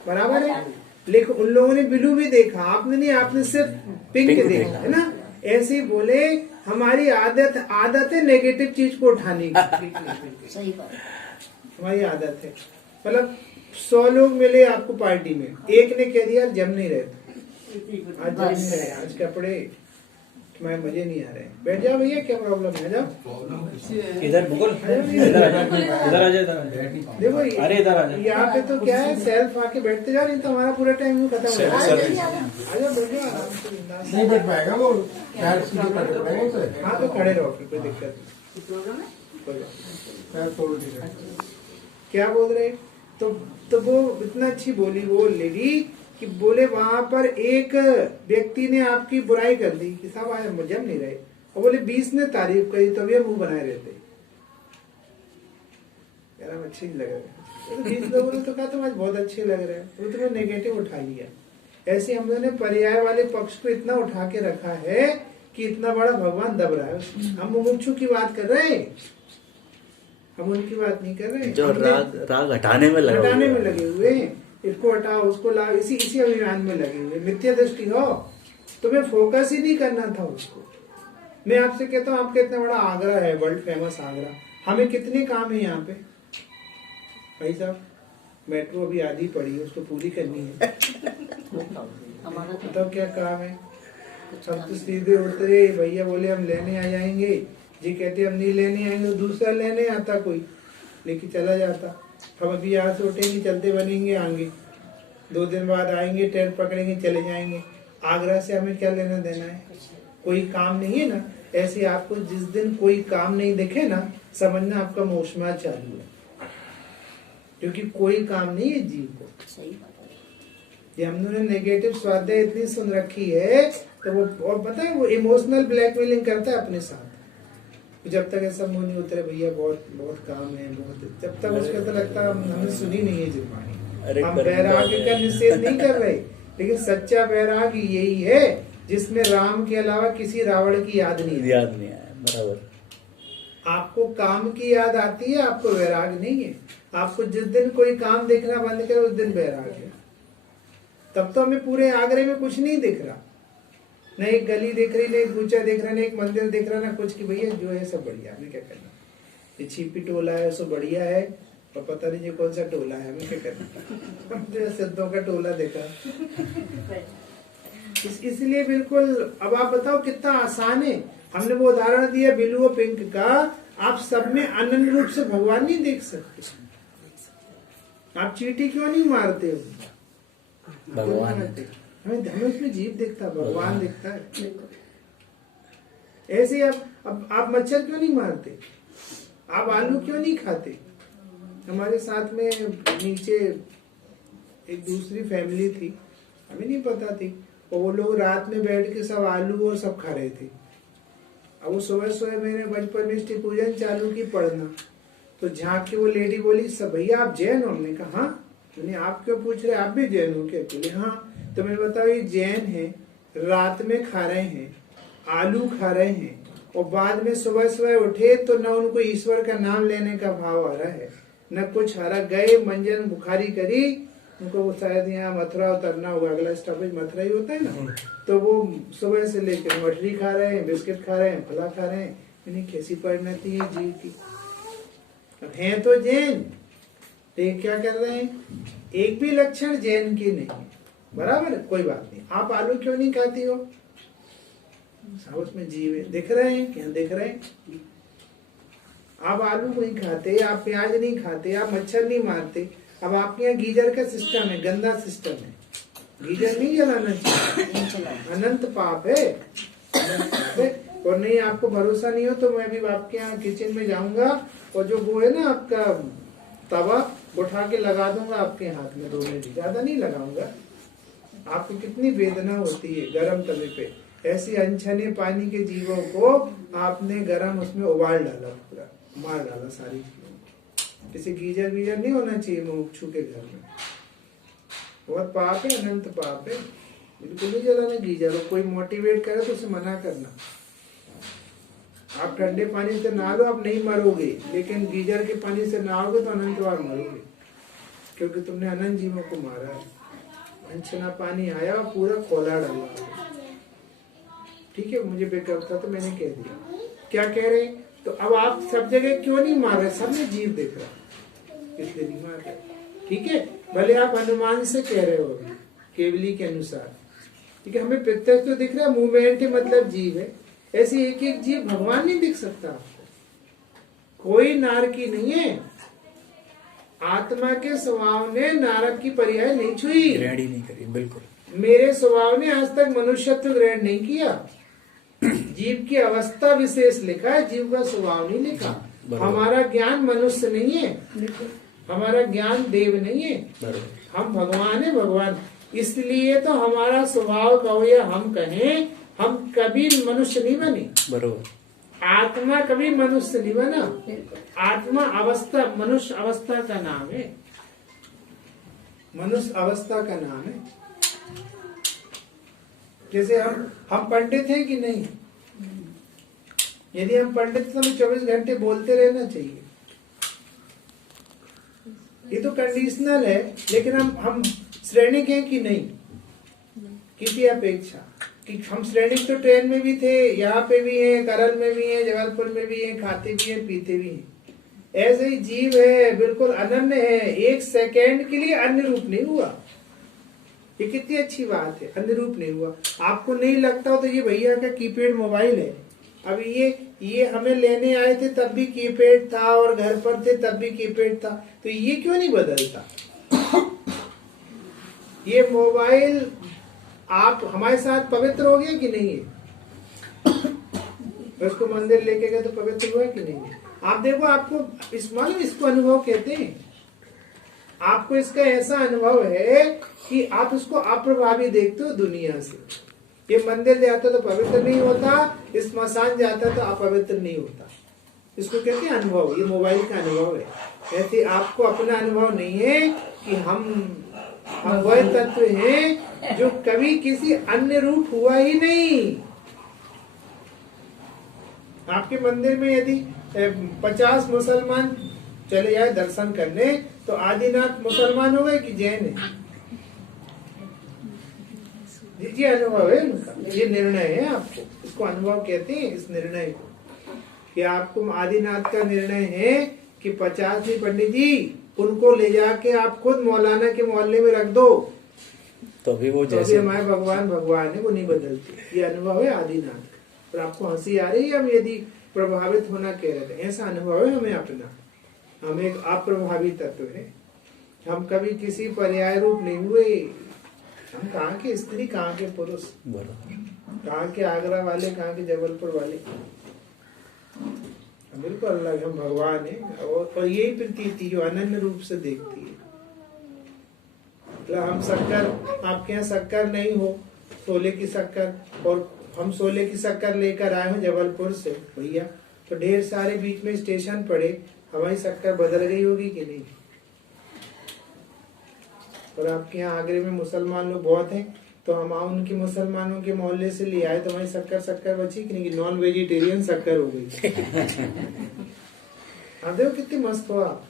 बराबर है। लेकिन उन लोगों ने ब्लू भी देखा, आपने नहीं, आपने सिर्फ पिंक देखा है ना। ऐसे ही बोले हमारी आदत है नेगेटिव चीज को उठाने की। सही बात। हमारी आदत है। मतलब 100 लोग मिले आपको पार्टी में, एक ने कह दिया जम नहीं रहे, आज जम नहीं रहे, आज कपड़े तुम्हारे मजे नहीं आ रहे, बैठ जाओ भैया, क्या प्रॉब्लम है, जाओ इधर मुकुल, इधर आ जा, इधर। देखो अरे इधर आ जा। यहाँ पे तो क्या है, सेल्फ आके बैठते जा, नहीं तो हमारा पूरा टाइम खत्म हो जाएगा। आ जाओ, बैठ जाओ आराम से, बिंदास। नहीं बैठ पाएगा वो, पैर सीधे करके बैठेंगे उसे। हाँ तो खड़े रहो, फिर कोई दिक्कत नहीं, कोई बात नहीं। पैर तोड़ दिए। क्या बोल रहे, तो वो इतना अच्छी बोली वो लेडी कि बोले वहां पर एक व्यक्ति ने आपकी बुराई कर दी कि साहब आज जम नहीं रहे, और बोले 20 ने तारीफ करी, तभी मुंह बनाए रहते, यार हम अच्छे नहीं लग रहे। तो 20 लोगों ने तो कहा तुम आज बहुत अच्छे लग रहे हैं, वो तुम्हें नेगेटिव उठा लिया। ऐसे हम लोगों ने पर्याय वाले पक्ष को इतना उठा के रखा है कि इतना बड़ा भगवान दब रहा है। हम मुमुक्षु की बात कर रहे हैं, हम उनकी बात नहीं कर रहे हैं। जो राग हटाने में लगे हुए हैं, इसको हटाओ उसको लाओ, इसी अभियान में लगे हुए। मिथ्या दृष्टि हो, तुम्हें फोकस ही नहीं करना था उसको। मैं आपसे कहता हूँ, आपका इतना बड़ा आगरा है, वर्ल्ड फेमस आगरा, हमें कितने काम है यहाँ पे भाई साहब। मेट्रो अभी आधी पड़ी है, उसको पूरी करनी है। बताओ क्या काम है, सब तो सीधे उतरे, भैया बोले हम लेने आ जाएंगे, जी कहते हम नहीं लेने आएंगे, तो दूसरा लेने आता कोई, लेके चला जाता। हम अभी यहाँ से उठेंगे, चलते बनेंगे आएंगे, 2 दिन बाद आएंगे, ट्रेन पकड़ेंगे, चले जाएंगे। आगरा से हमें क्या लेना देना है, कोई काम नहीं है ना। ऐसे आपको जिस दिन कोई काम नहीं दिखे ना, समझना आपका मोशमार चालू है, क्योंकि कोई काम नहीं है जीव को। सही बात है। ये हम लोगों ने नेगेटिव स्वाध्याय इतनी सुन रखी है, तो वो और पता है वो इमोशनल ब्लैकमेलिंग करता है अपने साथ। जब तक ऐसा मुंह नहीं उतरे भैया बहुत बहुत काम है, बहुत, जब तक उसको तो लगता है हमने सुनी नहीं है जुबानी। हम बैराग का निषेध नहीं कर रहे, लेकिन सच्चा बैराग यही है जिसमें राम के अलावा किसी रावण की याद नहीं याद नहीं आया, बराबर। आपको काम की याद आती है, आपको वैराग नहीं है। आपको जिस दिन कोई काम देखना बंद करे, उस दिन वैराग है। तब तो हमें पूरे आगरे में कुछ नहीं दिख रहा, न एक गली दिख रही, न एक कूचा दिख रहा, न एक मंदिर दिख रहा, न कुछ, कि भैया जो है सब बढ़िया, हमें क्या करना। ये छिपी टोला है सो बढ़िया है, और पता नहीं ये कौन सा टोला है, हमें क्या करना। हमने सिद्धों का टोला देखा। इसलिए बिल्कुल, अब आप बताओ कितना आसान है। हमने वो उदाहरण दिया ब्लू और पिंक का, आप सब में अनन्य रूप से भगवान नहीं देख सकते। आप चींटी क्यों नहीं मारते हो, भगवान हमें उसमें जीव दिखता, भगवान दिखता है। ऐसे आप मच्छर क्यों नहीं मारते, आप आलू क्यों नहीं खाते। हमारे साथ में नीचे एक दूसरी फैमिली थी, हमें नहीं पता थी, और वो लोग रात में बैठ के सब आलू और सब खा रहे थे। अब वो सुबह मैंने बचपन में इष्टि पूजन चालू की पढ़ना, तो झांक के वो लेडी बोली, सब भैया आप जैन हो। हमने कहा हाँ। मैंने आप क्यों पूछ रहे, आप भी जैन हो क्या। बोले हाँ। तो मैं बताओ, ये जैन है, रात में खा रहे हैं, आलू खा रहे हैं, और बाद में सुबह उठे तो न उनको ईश्वर का नाम लेने का भाव आ रहा है, न कुछ आ रहा। गए मंजन बुखारी करी, उनको वो शायद यहाँ मथुरा उतरना होगा, अगला स्टॉपेज मथुरा ही होता है ना, तो वो सुबह से लेकर मठरी खा रहे हैं, बिस्किट खा रहे हैं, फला खा रहे हैं। इन्हें कैसी परिणति है जीव की। अब हैं तो जैन, लेकिन क्या कर रहे हैं, एक भी लक्षण जैन की नहीं है, बराबर। कोई बात नहीं, आप आलू क्यों नहीं खाती हो, उसमें जीव है, दिख रहे हैं क्या, दिख रहे हैं। आप आलू नहीं खाते, आप प्याज नहीं खाते, आप मच्छर नहीं मारते। अब आपके यहाँ गीजर का सिस्टम है, गंदा सिस्टम है, गीजर नहीं जलाना चाहिए, अनंत पाप है, अनंत पाप है। और नहीं आपको भरोसा नहीं हो तो मैं भी आपके यहाँ किचन में जाऊंगा, और जो वो है ना आपका तवा उठा के लगा दूंगा आपके हाथ में, 2 मिनट, ज्यादा नहीं लगाऊंगा। आपको कितनी वेदना होती है गर्म तवे पे, ऐसे अनछने पानी के जीवों को आपने गर्म उसमें उबाल डाला, पूरा मार डाला सारी चीजों को। किसी गीजर वीजर नहीं होना चाहिए मुमुक्षु के घर में, बहुत पाप है, अनंत पाप है। बिल्कुल नहीं जलाना गीजर। कोई मोटिवेट करे तो उसे मना करना। आप ठंडे पानी से नहा लो, आप नहीं मरोगे, लेकिन गीजर के पानी से नहाओगे तो अनंत बार मरोगे, क्योंकि तुमने अनंत जीवों को मारा है। अनछना पानी आया और पूरा कोला डाला। ठीक है, मुझे बेकअप था तो मैंने कह दिया। क्या कह रहे? तो अब आप सब जगह क्यों नहीं मार रहे? सब में जीव दिख रहा, इसलिए नहीं मार रहे। ठीक है, भले आप अनुमान से कह रहे हो अभी, केवली के अनुसार, ठीक है, हमें प्रत्यक्ष तो दिख रहा है, मूवमेंट मतलब जीव है। ऐसे एक एक जीव भगवान नहीं दिख सकता आपको। कोई नारकी नहीं है। आत्मा के स्वभाव ने नारक की पर्याय नहीं छुई, ग्रहण ही नहीं करी, बिल्कुल। मेरे स्वभाव ने आज तक मनुष्यत्व ग्रहण नहीं किया। जीव की अवस्था विशेष लिखा है, जीव का स्वभाव नहीं लिखा। हमारा ज्ञान मनुष्य नहीं है, हमारा ज्ञान देव नहीं है, हम भगवान है, भगवान। इसलिए तो हमारा स्वभाव कहो या हम कहें, हम कभी मनुष्य नहीं बने। बरोबर। आत्मा कभी मनुष्य नहीं बना। आत्मा अवस्था, मनुष्य अवस्था का नाम है, मनुष्य अवस्था का नाम है। जैसे हम पंडित हैं कि नहीं? यदि हम पंडित तो हमें 24 घंटे बोलते रहना चाहिए। ये तो कंडीशनल है, लेकिन हम श्रेणिक हैं कि नहीं? किसी अपेक्षा कि हम श्रेणिक तो ट्रेन में भी थे, यहाँ पे भी हैं, करल में भी हैं, जबलपुर में भी हैं, खाते भी हैं, पीते भी हैं। ऐसे ही जीव है, बिल्कुल अनन्य है, एक सेकेंड के लिए अन्य रूप नहीं हुआ। ये कितनी अच्छी बात है, अन्य रूप नहीं हुआ। आपको नहीं लगता हो तो ये भैया का कीपैड मोबाइल है। अब ये हमें लेने आए थे तब भी कीपैड था, और घर पर थे तब भी कीपैड था, तो ये क्यों नहीं बदलता? ये मोबाइल आप हमारे साथ पवित्र हो गया कि नहीं है? उसको मंदिर लेके गए तो पवित्र हुआ कि नहीं है? आप देखो, आपको मालूम इसको अनुभव कहते हैं। आपको इसका ऐसा अनुभव है कि आप इसको अप्रभावी देखते हो दुनिया से। ये मंदिर जाता तो पवित्र नहीं होता, इस स्मशान जाता तो अपवित्र नहीं होता। इसको कहते हैं अनुभव। ये मोबाइल का अनुभव है। ऐसे आपको अपना अनुभव नहीं है कि हम वह तत्व हैं जो कभी किसी अन्य रूप हुआ ही नहीं। आपके मंदिर में यदि 50 मुसलमान चले जाए दर्शन करने, तो आदिनाथ मुसलमान हो गए कि जैन है? जी अनुभव है उनका, ये निर्णय है आपको, इसको अनुभव कहते हैं। इस निर्णय को कि आपको आदिनाथ का निर्णय है कि 50 भी पंडित जी उनको ले जाके आप खुद मौलाना के मोहल्ले में रख दो, तो भी वो तो जैसे हमारे भगवान भगवान है, वो नहीं बदलते। ये अनुभव है आदिनाथ। और आपको हंसी आ रही है, हम यदि प्रभावित होना कह रहे थे, ऐसा अनुभव है हमें अपना। हम एक अप्रभावी तत्व है, हम कभी किसी पर्याय रूप नहीं हुए। हम कहाँ के स्त्री, कहाँ के पुरुष, कहाँ के आगरा वाले, कहाँ के जबलपुर वाले, बिल्कुल अलग। हम भगवान है, और यही प्रतीति जो अनन्य रूप से देखती है। मतलब हम शक्कर, आपके यहाँ शक्कर नहीं हो, सोले की शक्कर, और हम सोले की शक्कर लेकर आए हो जबलपुर से भैया, तो ढेर सारे बीच में स्टेशन पड़े, हमारी शक्कर बदल गई होगी कि नहीं? और आपके यहाँ आगरे में मुसलमान लोग बहुत हैं, तो हम उनके मुसलमानों के मोहल्ले से ले आए, तो हमारी शक्कर बची कि नहीं? नॉन वेजिटेरियन शक्कर हो गई। आप देखो कितनी मस्त हो आप।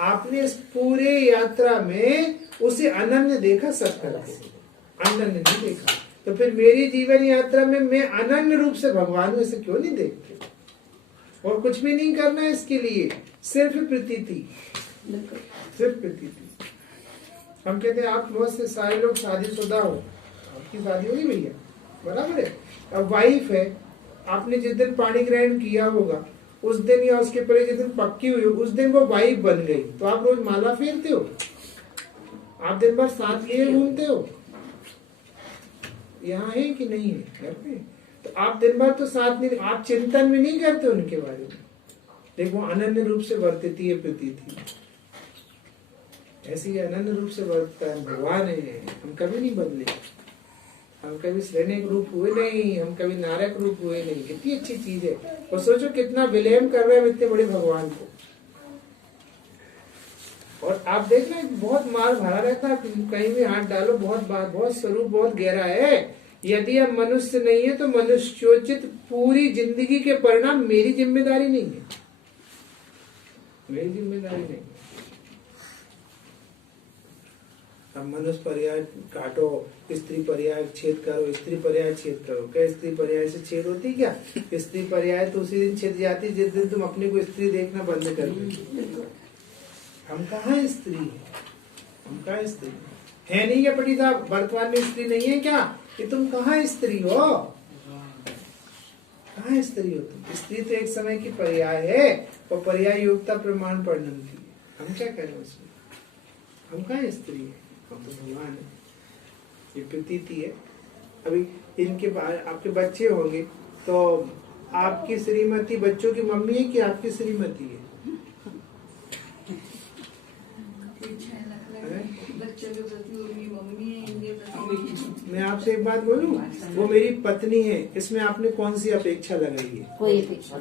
आपने इस पूरे यात्रा में उसे अनन्य देखा, शक्कर अनन्य नहीं देखा। तो फिर मेरी जीवन यात्रा में मैं अनन्य रूप से भगवान हूं, इसे क्यों नहीं देखते? और कुछ भी नहीं करना है इसके लिए, सिर्फ प्रतीति, सिर्फ प्रतीति। हम कहते हैं आप बहुत से सारे लोग शादीशुदा हो, आपकी शादी होगी भैया, बराबर है। अब वाइफ है, आपने जिस दिन पाणी ग्रहण किया होगा उस दिन, या उसके पहले जिस दिन पक्की हुई उस दिन वो वाइफ बन गई, तो आप रोज माला फेरते हो, आप दिन भर साथ लिए घूमते हो। यहाँ है कि नहीं है घर पे? तो आप दिन भर तो साथ नहीं, आप चिंतन में नहीं करते उनके बारे में। देखो अनन्य रूप से वर्तती है प्रतीति, ऐसी अनन्य रूप से वर्तता है। भगवान है, हम कभी नहीं बदले, हम कभी श्रेणिक रूप हुए नहीं, हम कभी नारक रूप हुए नहीं। कितनी अच्छी चीज है। और सोचो कितना विलयम कर रहे हैं इतने बड़े भगवान को। और आप देख रहे हैं बहुत माल भरा रहता है, कहीं भी हाथ डालो, बहुत स्वरूप बहुत गहरा है। यदि हम मनुष्य नहीं है तो मनुष्योचित पूरी जिंदगी के परिणाम मेरी जिम्मेदारी नहीं है, मेरी जिम्मेदारी नहीं। अब मनुष्य पर्याय काटो, स्त्री पर्याय छेद करो, स्त्री पर्याय छेद करो। क्या स्त्री पर्याय से छेद होती क्या? स्त्री पर्याय तो उसी दिन छेद जाती जिस दिन तुम अपने को स्त्री देखना बंद कर दोगे। हम कहाँ स्त्री है? हम कहाँ स्त्री है? नहीं क्या पंडित साहब, वर्तमान में स्त्री नहीं है क्या? कि तुम कहाँ स्त्री हो? कहाँ स्त्री हो तुम? स्त्री तो एक समय की पर्याय है और पर्याय योग्यता प्रमाण परिणाम की। हम क्या करें उसमें? हम कहाँ स्त्री है? हम तो भगवान है। ये प्रतीति है। अभी इनके आपके बच्चे होंगे तो आपकी श्रीमती बच्चों की मम्मी है कि आपकी श्रीमती है? बच्चों के प्रति उनकी मम्मी है, इनके प्रति मैं आपसे एक बात बोलूं, वो मेरी पत्नी है, इसमें आपने कौन सी अपेक्षा लगाई है? कोई अपेक्षा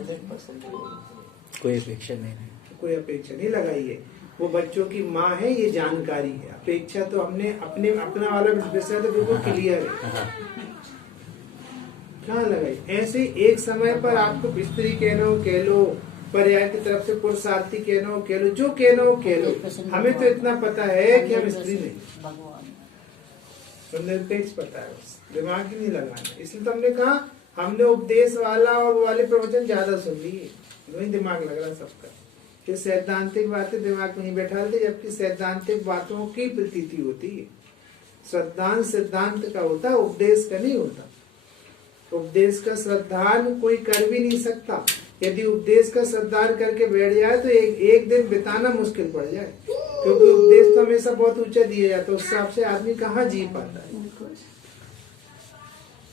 कोई अपेक्षा नहीं है। कोई अपेक्षा नहीं लगाई है। वो बच्चों की माँ है, ये जानकारी है। अपेक्षा तो हमने अपना वाला विषय तो बिल्कुल क्लियर है। कहाँ लगाई? ऐसे एक समय पर आपको स्त्री कह लो, पर्याय की तरफ से पुरुषार्थी कह लो, जो कह लो, हमें तो इतना पता है कि हम स्त्री नहीं, तो निरपेक्ष पता है, बस दिमाग ही नहीं लगाना। इसलिए तो हमने कहा हमने उपदेश वाला और वो वाले प्रवचन ज्यादा सुन लिए, वही दिमाग लग रहा सबका। कि सैद्धांतिक बातें दिमाग में नहीं बैठाते, जबकि सैद्धांतिक बातों की प्रतीति होती है। श्रद्धांत सिद्धांत का होता है, उपदेश का नहीं होता। उपदेश का श्रद्धान कोई कर भी नहीं सकता। यदि उपदेश का श्रद्धान करके बैठ जाए तो एक दिन बिताना मुश्किल पड़ जाए, क्योंकि उपदेश तो हमेशा बहुत ऊंचा दिया जाता है। उस हिसाब से आदमी कहाँ जी पाता है?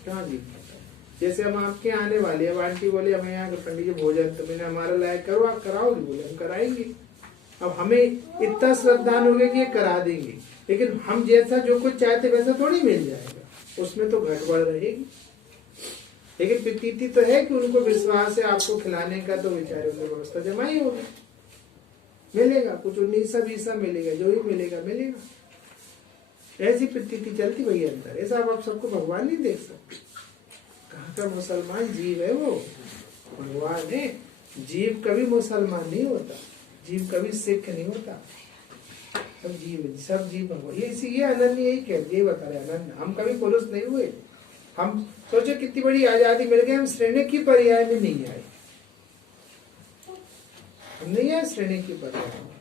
कहाँ जी पाता है? जैसे हम आपके आने वाले, अब आंटी बोले हमें यहाँ पंडित जी भोजन, तो मैंने हमारा लायक करो, आप कराओगे? बोले हम कराएंगे। अब हमें इतना श्रद्धान हो गया कि ये करा देंगे, लेकिन हम जैसा जो कुछ चाहते वैसा थोड़ी मिल जाएगा, उसमें तो घटबड़ रहेगी। लेकिन प्रतीति तो है कि उनको विश्वास है आपको खिलाने का, तो बेचारे उनको व्यवस्था जमा ही होगी, मिलेगा कुछ 19-20 मिलेगा, जो भी मिलेगा। ऐसी प्रतीति चलती वही अंदर। ऐसा आप सबको भगवान नहीं देख सकते। कहाँ का मुसलमान जीव है? वो भगवान है। जीव कभी मुसलमान नहीं होता, जीव कभी सिख नहीं होता। सब जीव भगवान। ये अनन्य यही कहते, ये बता रहे अनन्य। हम कभी पुरुष नहीं हुए। हम सोचे कितनी बड़ी आजादी मिल गई, हम श्रेणी की पर्याय में नहीं आए। हम नहीं आए श्रेणी की पर्याय में।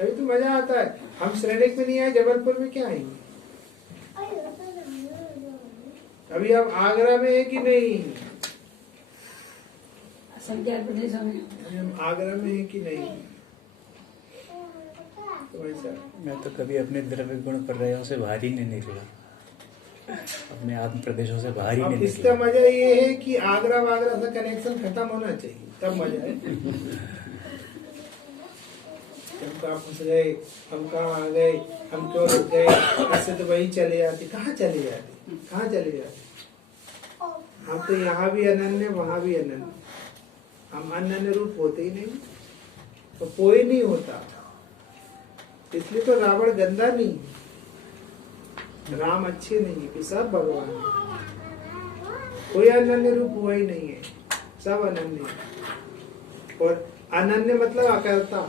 अभी तो मजा आता है। हम श्रेणी में नहीं आए, जबलपुर में क्या आएंगे? अभी हम आगरा में है कि नहीं? हम आगरा में है कि नहीं? तो मैं तो कभी अपने द्रव्य गुण पर्यायों से बाहर ही नहीं निकला, अपने आत्म प्रदेशों से बाहर ही नहीं निकला। इसका मजा ये है कि आगरा वागरा से कनेक्शन खत्म होना चाहिए, तब मजा है। हम कहाँ फंस गए, हम कहाँ आ गए, हम क्यों रुक गए? ऐसे तो वही चले जाते। कहाँ चले जाते? कहाँ चले जाते? हम तो यहाँ भी अनन्य, वहां भी अनन्य। हम अनन्य रूप होते ही नहीं, तो कोई नहीं होता। इसलिए तो रावण गंदा नहीं है, राम अच्छे नहीं है, कि सब भगवान है। कोई अनन्य रूप हुआ ही नहीं है, सब अनन्य है। और अनन्य मतलब अकर्ता,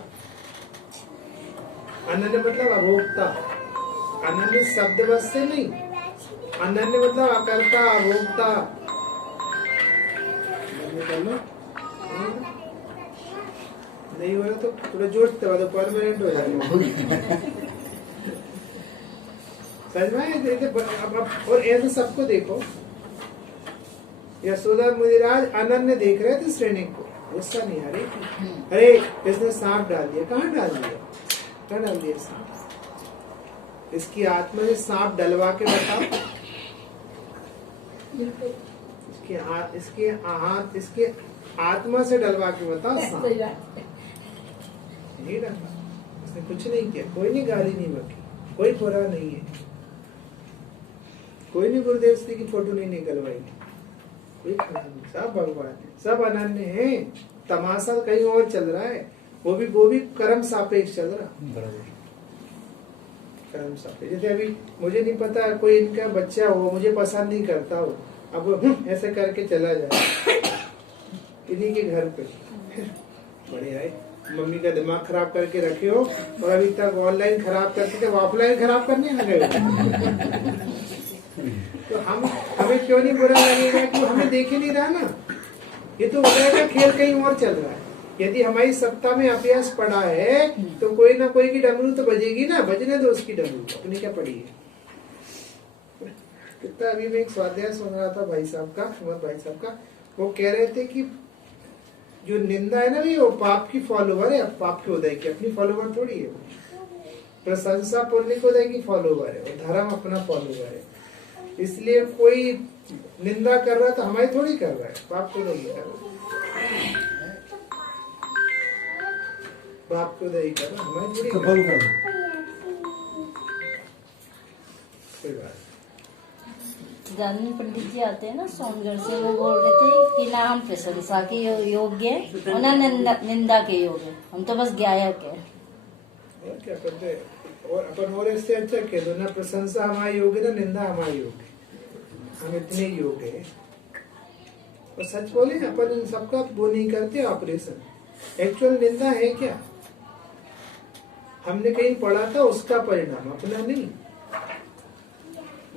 अनन्य मतलब अभोक्ता। अनन्य शब्द बस से नहीं, अनन्य मतलब अकर्ता अभोक्ता। नहीं हो रहा तो थोड़ा जोर से दबा दो, परमानेंट हो जाएगा। समझ में? अब और ऐसे सबको देखो। यशोदा मुनिराज अनन्य देख रहे थे श्रेणी को, गुस्सा नहीं आ रही। अरे इसने सांप डाल दिया। कहाँ डाल दिया? कहाँ डाल दिया सांप? इसकी आत्मा में सांप डलवा के बताओ। इसके आत्मा से डलवा के बताओ सांप। नहीं डाला, इसने कुछ नहीं किया, कोई नहीं गाली नहीं बकी, कोई बुरा नहीं है, कोई नहीं गुरुदेव श्री की फोटो नहीं निकलवाई, कोई खराब नहीं। सब भगवान है, सब अनन्य है। तमाशा कहीं और चल रहा है, वो भी कर्म सापेक्ष चल रहा। कर्म सापेक्ष। जैसे अभी मुझे नहीं पता कोई इनका बच्चा हो, मुझे पसंद नहीं करता हो, अब ऐसे करके चला जाए इन्हीं के घर पे, बढ़िया है। मम्मी का दिमाग खराब करके रखे हो और अभी तक ऑनलाइन खराब करते थे, ऑफलाइन खराब करने लगे हो। तो हमें क्यों नहीं बुरा लगेगा कि हमें देख ही नहीं रहा ना। ये तो हो जाएगा खेल कहीं और चल रहा है। यदि हमारी सत्ता में अभ्यास पड़ा है तो कोई ना कोई की डमरू तो बजेगी ना, बजने दो उसकी डमरू, अपनी क्या पड़ी है। कितना अभी मैं एक स्वाध्याय सुन रहा था भाई साहब का, भाई साहब का, वो कह रहे थे कि जो निंदा है ना वो पाप की फॉलोवर है, पाप के उदय की, अपनी फॉलोवर थोड़ी है। प्रशंसा पुण्य के उदय की फॉलोवर है, और धर्म अपना फॉलोवर है। इसलिए कोई निंदा कर रहा है तो हमारी थोड़ी कर रहा है, पाप को नहीं कर रहा, बाप को नहीं कर रहा, हमारी थोड़ी कर रहा है। कोई बात जानवी पंडित जी आते हैं ना सोनगढ़ से, वो बोल रहे थे कि ना हम प्रशंसा के योग्य हैं और ना निंदा के योग्य, हम तो बस गायक है। और क्या करते हैं, और अपन और इससे अच्छा कह दो ना, प्रशंसा हमारे योग्य ना निंदा हमारे योग्य, हम इतने योग्य हैं। और सच बोले अपन इन सबका वो नहीं करते ऑपरेशन। एक्चुअल निंदा है क्या, हमने कहीं पढ़ा था उसका परिणाम, अपना नहीं।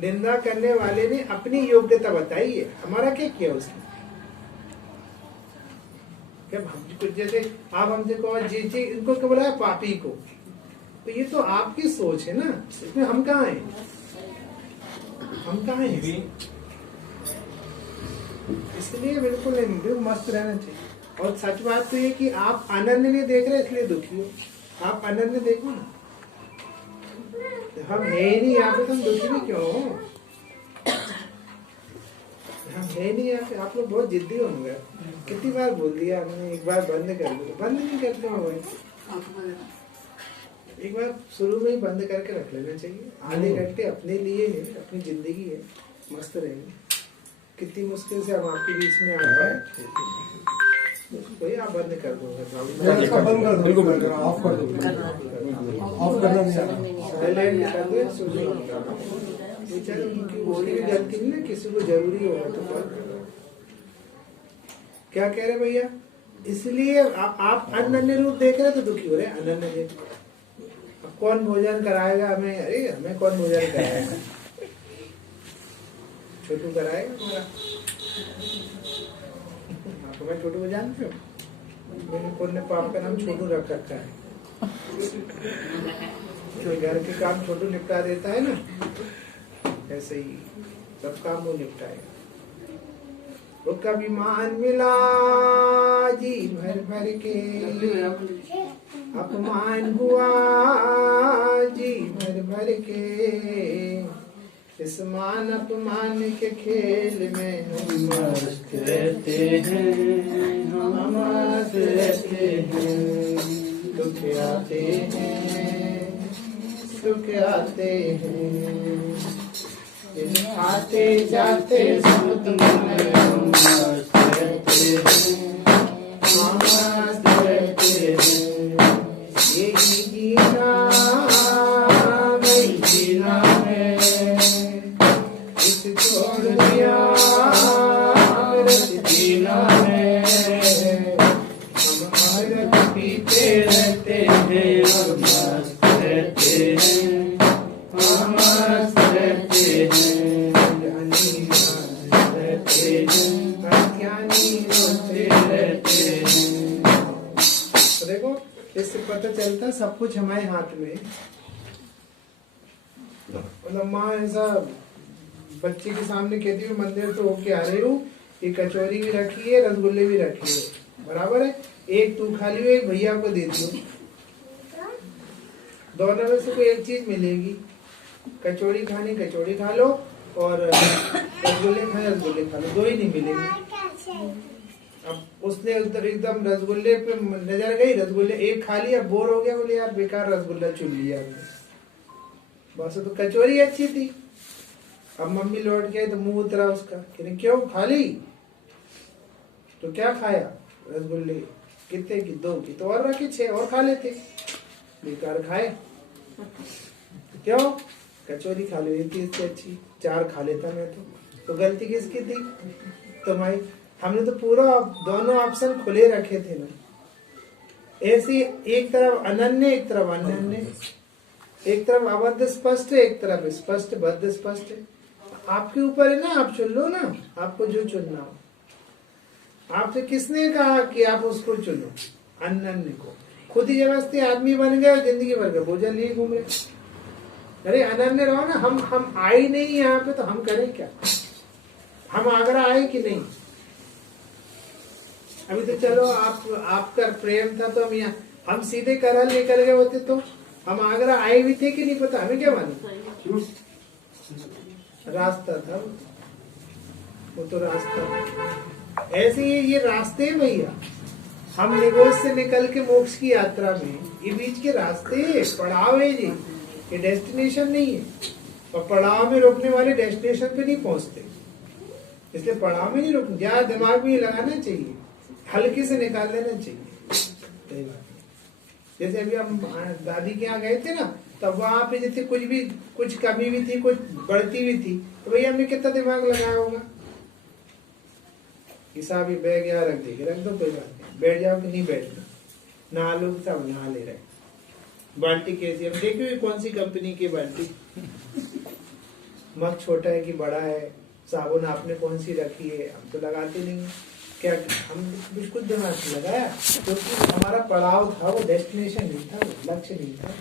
निंदा करने वाले ने अपनी योग्यता बताई है, हमारा क्या किया उसने। जब हम कुछ जैसे आप हमसे कहो जी जी, इनको क्या बोला पापी को, तो ये तो आपकी सोच है ना, इसमें हम कहाँ हैं, हम कहाँ हैं। इसलिए बिल्कुल मस्त रहना चाहिए। और सच बात तो ये कि आप अनन्य नहीं देख रहे इसलिए दुखी हो, आप अनन्य देखो ना। हम है ही नहीं यहाँ पे, तुम दुखी भी क्यों हो। हम है नहीं यहाँ पे, आप लोग बहुत जिद्दी होंगे। कितनी बार बोल दिया हमने, एक बार बंद कर दो, बंद नहीं करते हो भाई। एक बार शुरू में ही बंद करके रख लेना चाहिए। आधे घंटे अपने लिए है, अपनी जिंदगी है, मस्त रहेंगे। कितनी मुश्किल से हम आपके बीच में आ पाए, कोई आप बंद कर दो, बिल्कुल बंद करो, ऑफ कर दो, ऑफ करना नहीं आता। साइलेंट कर दो। बेचारे उनकी भी गलती नहीं ना, किसी को जरूरी होगा तो कॉल करो। क्या कह रहे भैया, इसलिए आप अनन्य रूप देख रहे तो दुखी हो रहे, अनन्य देख। अब कौन भोजन कराएगा हमें, अरे हमें कौन भोजन कराएगा, छोटू कराएगा हमारा। आप हमें छोटू को जानते हो, मैंने पुण्य पाप का नाम छोटू रख रखा है। जो घर के काम छोटू निपटा देता है ना, ऐसे ही सब काम वो निपटाएगा। वो कभी मान मिला जी भर भर के, अपमान हुआ जी भर भर के, इस मान अपमान के खेल में हम मस्त रहते हैं, हम मस्त रहते हैं। दुख आते हैं, सुख आते हैं, आते जाते समुद्र में हम मस्त रहते हैं, हम मस्त रहते हैं। यही जीना नहीं जीना है, इस छोड़ दिया रस जीना है। हम अमृत पीते रहते हैं, हम मस्त रहते हैं, हम मस्त रहते हैं। तो देखो इससे पता चलता है सब कुछ हमारे हाथ में। मतलब माँ ऐसा बच्चे के सामने कहती हूँ मंदिर तो होके आ रही हूँ, ये कचौरी भी रखी है, रसगुल्ले भी रखी है, बराबर है, एक तू खा लियो, एक भैया को दे दियो, दोनों में से कोई एक चीज मिलेगी। कचौड़ी खानी कचौड़ी खा लो, और रसगुल्ले खाने रसगुल्ले खा लो, दो ही नहीं मिलेंगे। अब उसने एकदम रसगुल्ले पे नजर गई, रसगुल्ले एक खा लिया, बोर हो गया, बोले यार बेकार रसगुल्ला चुन लिया बस। तो कचौरी अच्छी थी। अब मम्मी लौट के तो मुंह उतरा उसका, क्यों खा ली, तो क्या खाया, रसगुल्ले कितने की, 2 की, तो और रखे 6 और खा लेते, बेकार खाए। क्यों, कचौरी खा ली थी इससे अच्छी, 4 खा लेता मैं तो गलती किसकी थी, तुम्हारी। हमने तो पूरा दोनों ऑप्शन खुले रखे थे ना, ऐसी एक तरफ अनन्य, एक तरफ अनन्य, एक तरफ अबद्ध स्पष्ट है, एक तरफ स्पष्ट बद्ध स्पष्ट है। आपके ऊपर है ना, आप चुन लो ना, आपको जो चुनना हो। आपसे किसने कहा कि आप उसको चुनो? अनन्य को। खुद ही जबरदस्ती आदमी बन गए और जिंदगी भर का बोझल लिए घूम रहे। अरे अनन्य रहो ना। हम आए नहीं यहाँ पे तो हम करें क्या? हम आगरा आए कि नहीं? अभी तो चलो आपका प्रेम था तो हम सीधे करहल लेकर गए होते तो हम आगरा आए भी थे कि नहीं पता, हमें क्या मालूम? रास्ता था वो तो रास्ता। ऐसे ये रास्ते हैं भैया। हम निगोज से निकल के मोक्ष की यात्रा में ये बीच के रास्ते पड़ाव है जी, ये डेस्टिनेशन नहीं है। और पड़ाव में रुकने वाले डेस्टिनेशन पे नहीं पहुंचते, इसलिए पड़ाव में नहीं रुकना। ज्यादा दिमाग में लगाना चाहिए, हल्के से निकाल लेना चाहिए। जैसे अभी हम दादी के यहाँ गए थे ना, तब वहां पे जैसे कुछ कमी भी थी, कुछ बढ़ती भी थी, तो भैया हमने कितना दिमाग लगाया होगा? हिसाब ही बैग यहाँ रख देंगे, रख दो कोई बात नहीं, बैठ जाओ कि नहीं बैठना, नहा लो सब नहा ले रहे। बाल्टी कैसी, हम देखिए कौन सी कंपनी की बाल्टी, मग छोटा है कि बड़ा है, साबुन आपने कौन सी रखी है, हम तो लगाते नहीं। क्या हम बिल्कुल दिमाग लगाया क्योंकि हमारा पड़ाव था, वो डेस्टिनेशन नहीं था, वो लक्ष्य नहीं था।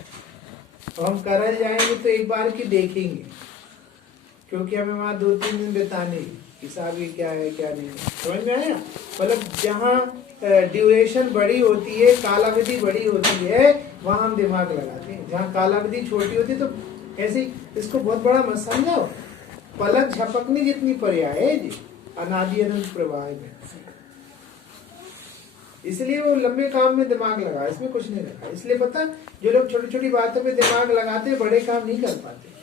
तो हम करल जाएंगे तो एक बार की देखेंगे, क्योंकि हमें वहां 2-3 दिन बिताने, हिसाब ये क्या है क्या नहीं, समझ में आया? मतलब जहाँ ड्यूरेशन बड़ी होती है, कालावधि बड़ी होती है, वहां हम दिमाग लगाते हैं। जहाँ कालावधि छोटी होती है तो ऐसे इसको बहुत बड़ा मत समझाओ। पलक झपकने जितनी पर्याय है जी अनादि अनंत प्रवाह में, इसलिए वो लंबे काम में दिमाग लगा, इसमें कुछ नहीं रखा। इसलिए पता, जो लोग छोटी छोटी बातों में दिमाग लगाते बड़े काम नहीं कर पाते।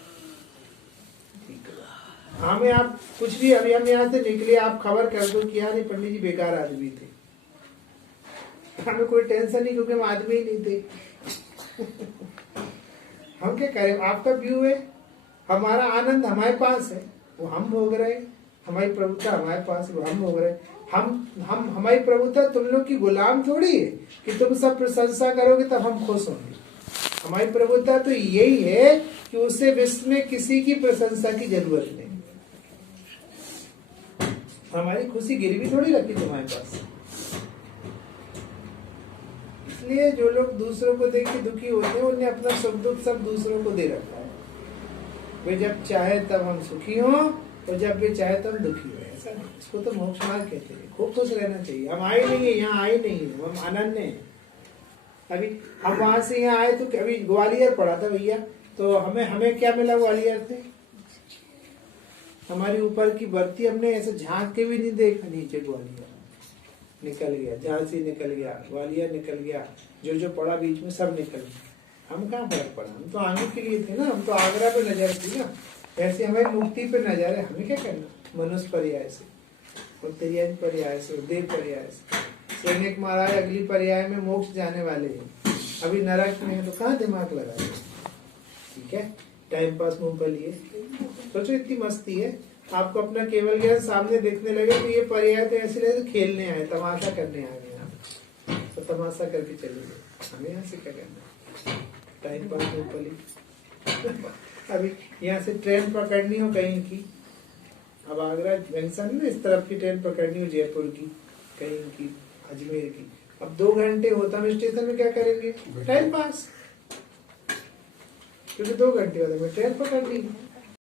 हमें आप कुछ भी, अभी हम यहाँ से निकले, आप खबर कर दो कि यार ये पंडित जी बेकार आदमी थे, हमें कोई टेंशन नहीं, क्योंकि हम आदमी ही नहीं थे। हम क्या करें? आपका व्यू है, हमारा आनंद हमारे पास है, वो हम भोग रहे हैं। हमारी प्रभुता हमारे पास है, वो हम भोग रहे हैं। हम हमारी प्रभुता तुम लोग की गुलाम थोड़ी है कि तुम सब प्रशंसा करोगे तब हम खुश होंगे। हमारी प्रभुता तो यही है कि उसे विश्व में किसी की प्रशंसा की जरूरत नहीं। हमारी खुशी गिरवी थोड़ी रखी तुम्हारे पास। इसलिए जो लोग दूसरों को देख के दुखी होते हैं, उन्हें अपना सुख दुख सब दूसरों को दे रखा है। वे जब चाहे तब हम सुखी हों और जब वे चाहे तब दुखी हो। ऐसा नहीं, इसको तो मोक्ष मार्ग कहते हैं। खूब खुश रहना चाहिए। हम आए नहीं है, यहाँ आए नहीं है, हम अनन्य हैं। अभी हम वहां से यहाँ आए तो अभी ग्वालियर पड़ा था भैया, तो हमें क्या मिला ग्वालियर से? हमारी ऊपर की बर्ती हमने ऐसे झांक के भी नहीं देखा, नीचे ग्वालियर निकल गया, झांसी निकल गया, ग्वालियर निकल गया, जो पड़ा बीच में सब निकल गया। हम कहाँ फर्क पड़ा? हम तो आने के लिए थे ना, हम तो आगरा पे नजर थी ना। ऐसे हमारी मुक्ति पे नजर है, हमें क्या करना? मनुष्य पर्याय से, उत्तरीय पर्याय से, देव पर्याय से। सैनिक महाराज अगली पर्याय में मोक्ष जाने वाले हैं, अभी नरक में है, तो कहाँ दिमाग लगा? ठीक है, टाइम पास मूंगफली है। सोचो इतनी मस्ती है, आपको अपना केवल ज्ञान सामने देखने लगे तो ये पर्याय तो ऐसे लगे तो खेलने आए, तमाशा करने आ गए यहाँ, तो तमाशा करके चले गए। हमें यहाँ से क्या करना? टाइम पास मूंगफली। अभी यहाँ से ट्रेन पकड़नी हो कहीं की, अब आगरा जंक्शन में इस तरफ की ट्रेन पकड़नी हो, जयपुर की, कहीं की, अजमेर की, अब 2 घंटे होता हम स्टेशन में क्या करेंगे? टाइम पास, क्योंकि 2 घंटे बाद हमें ट्रेन पकड़नी है।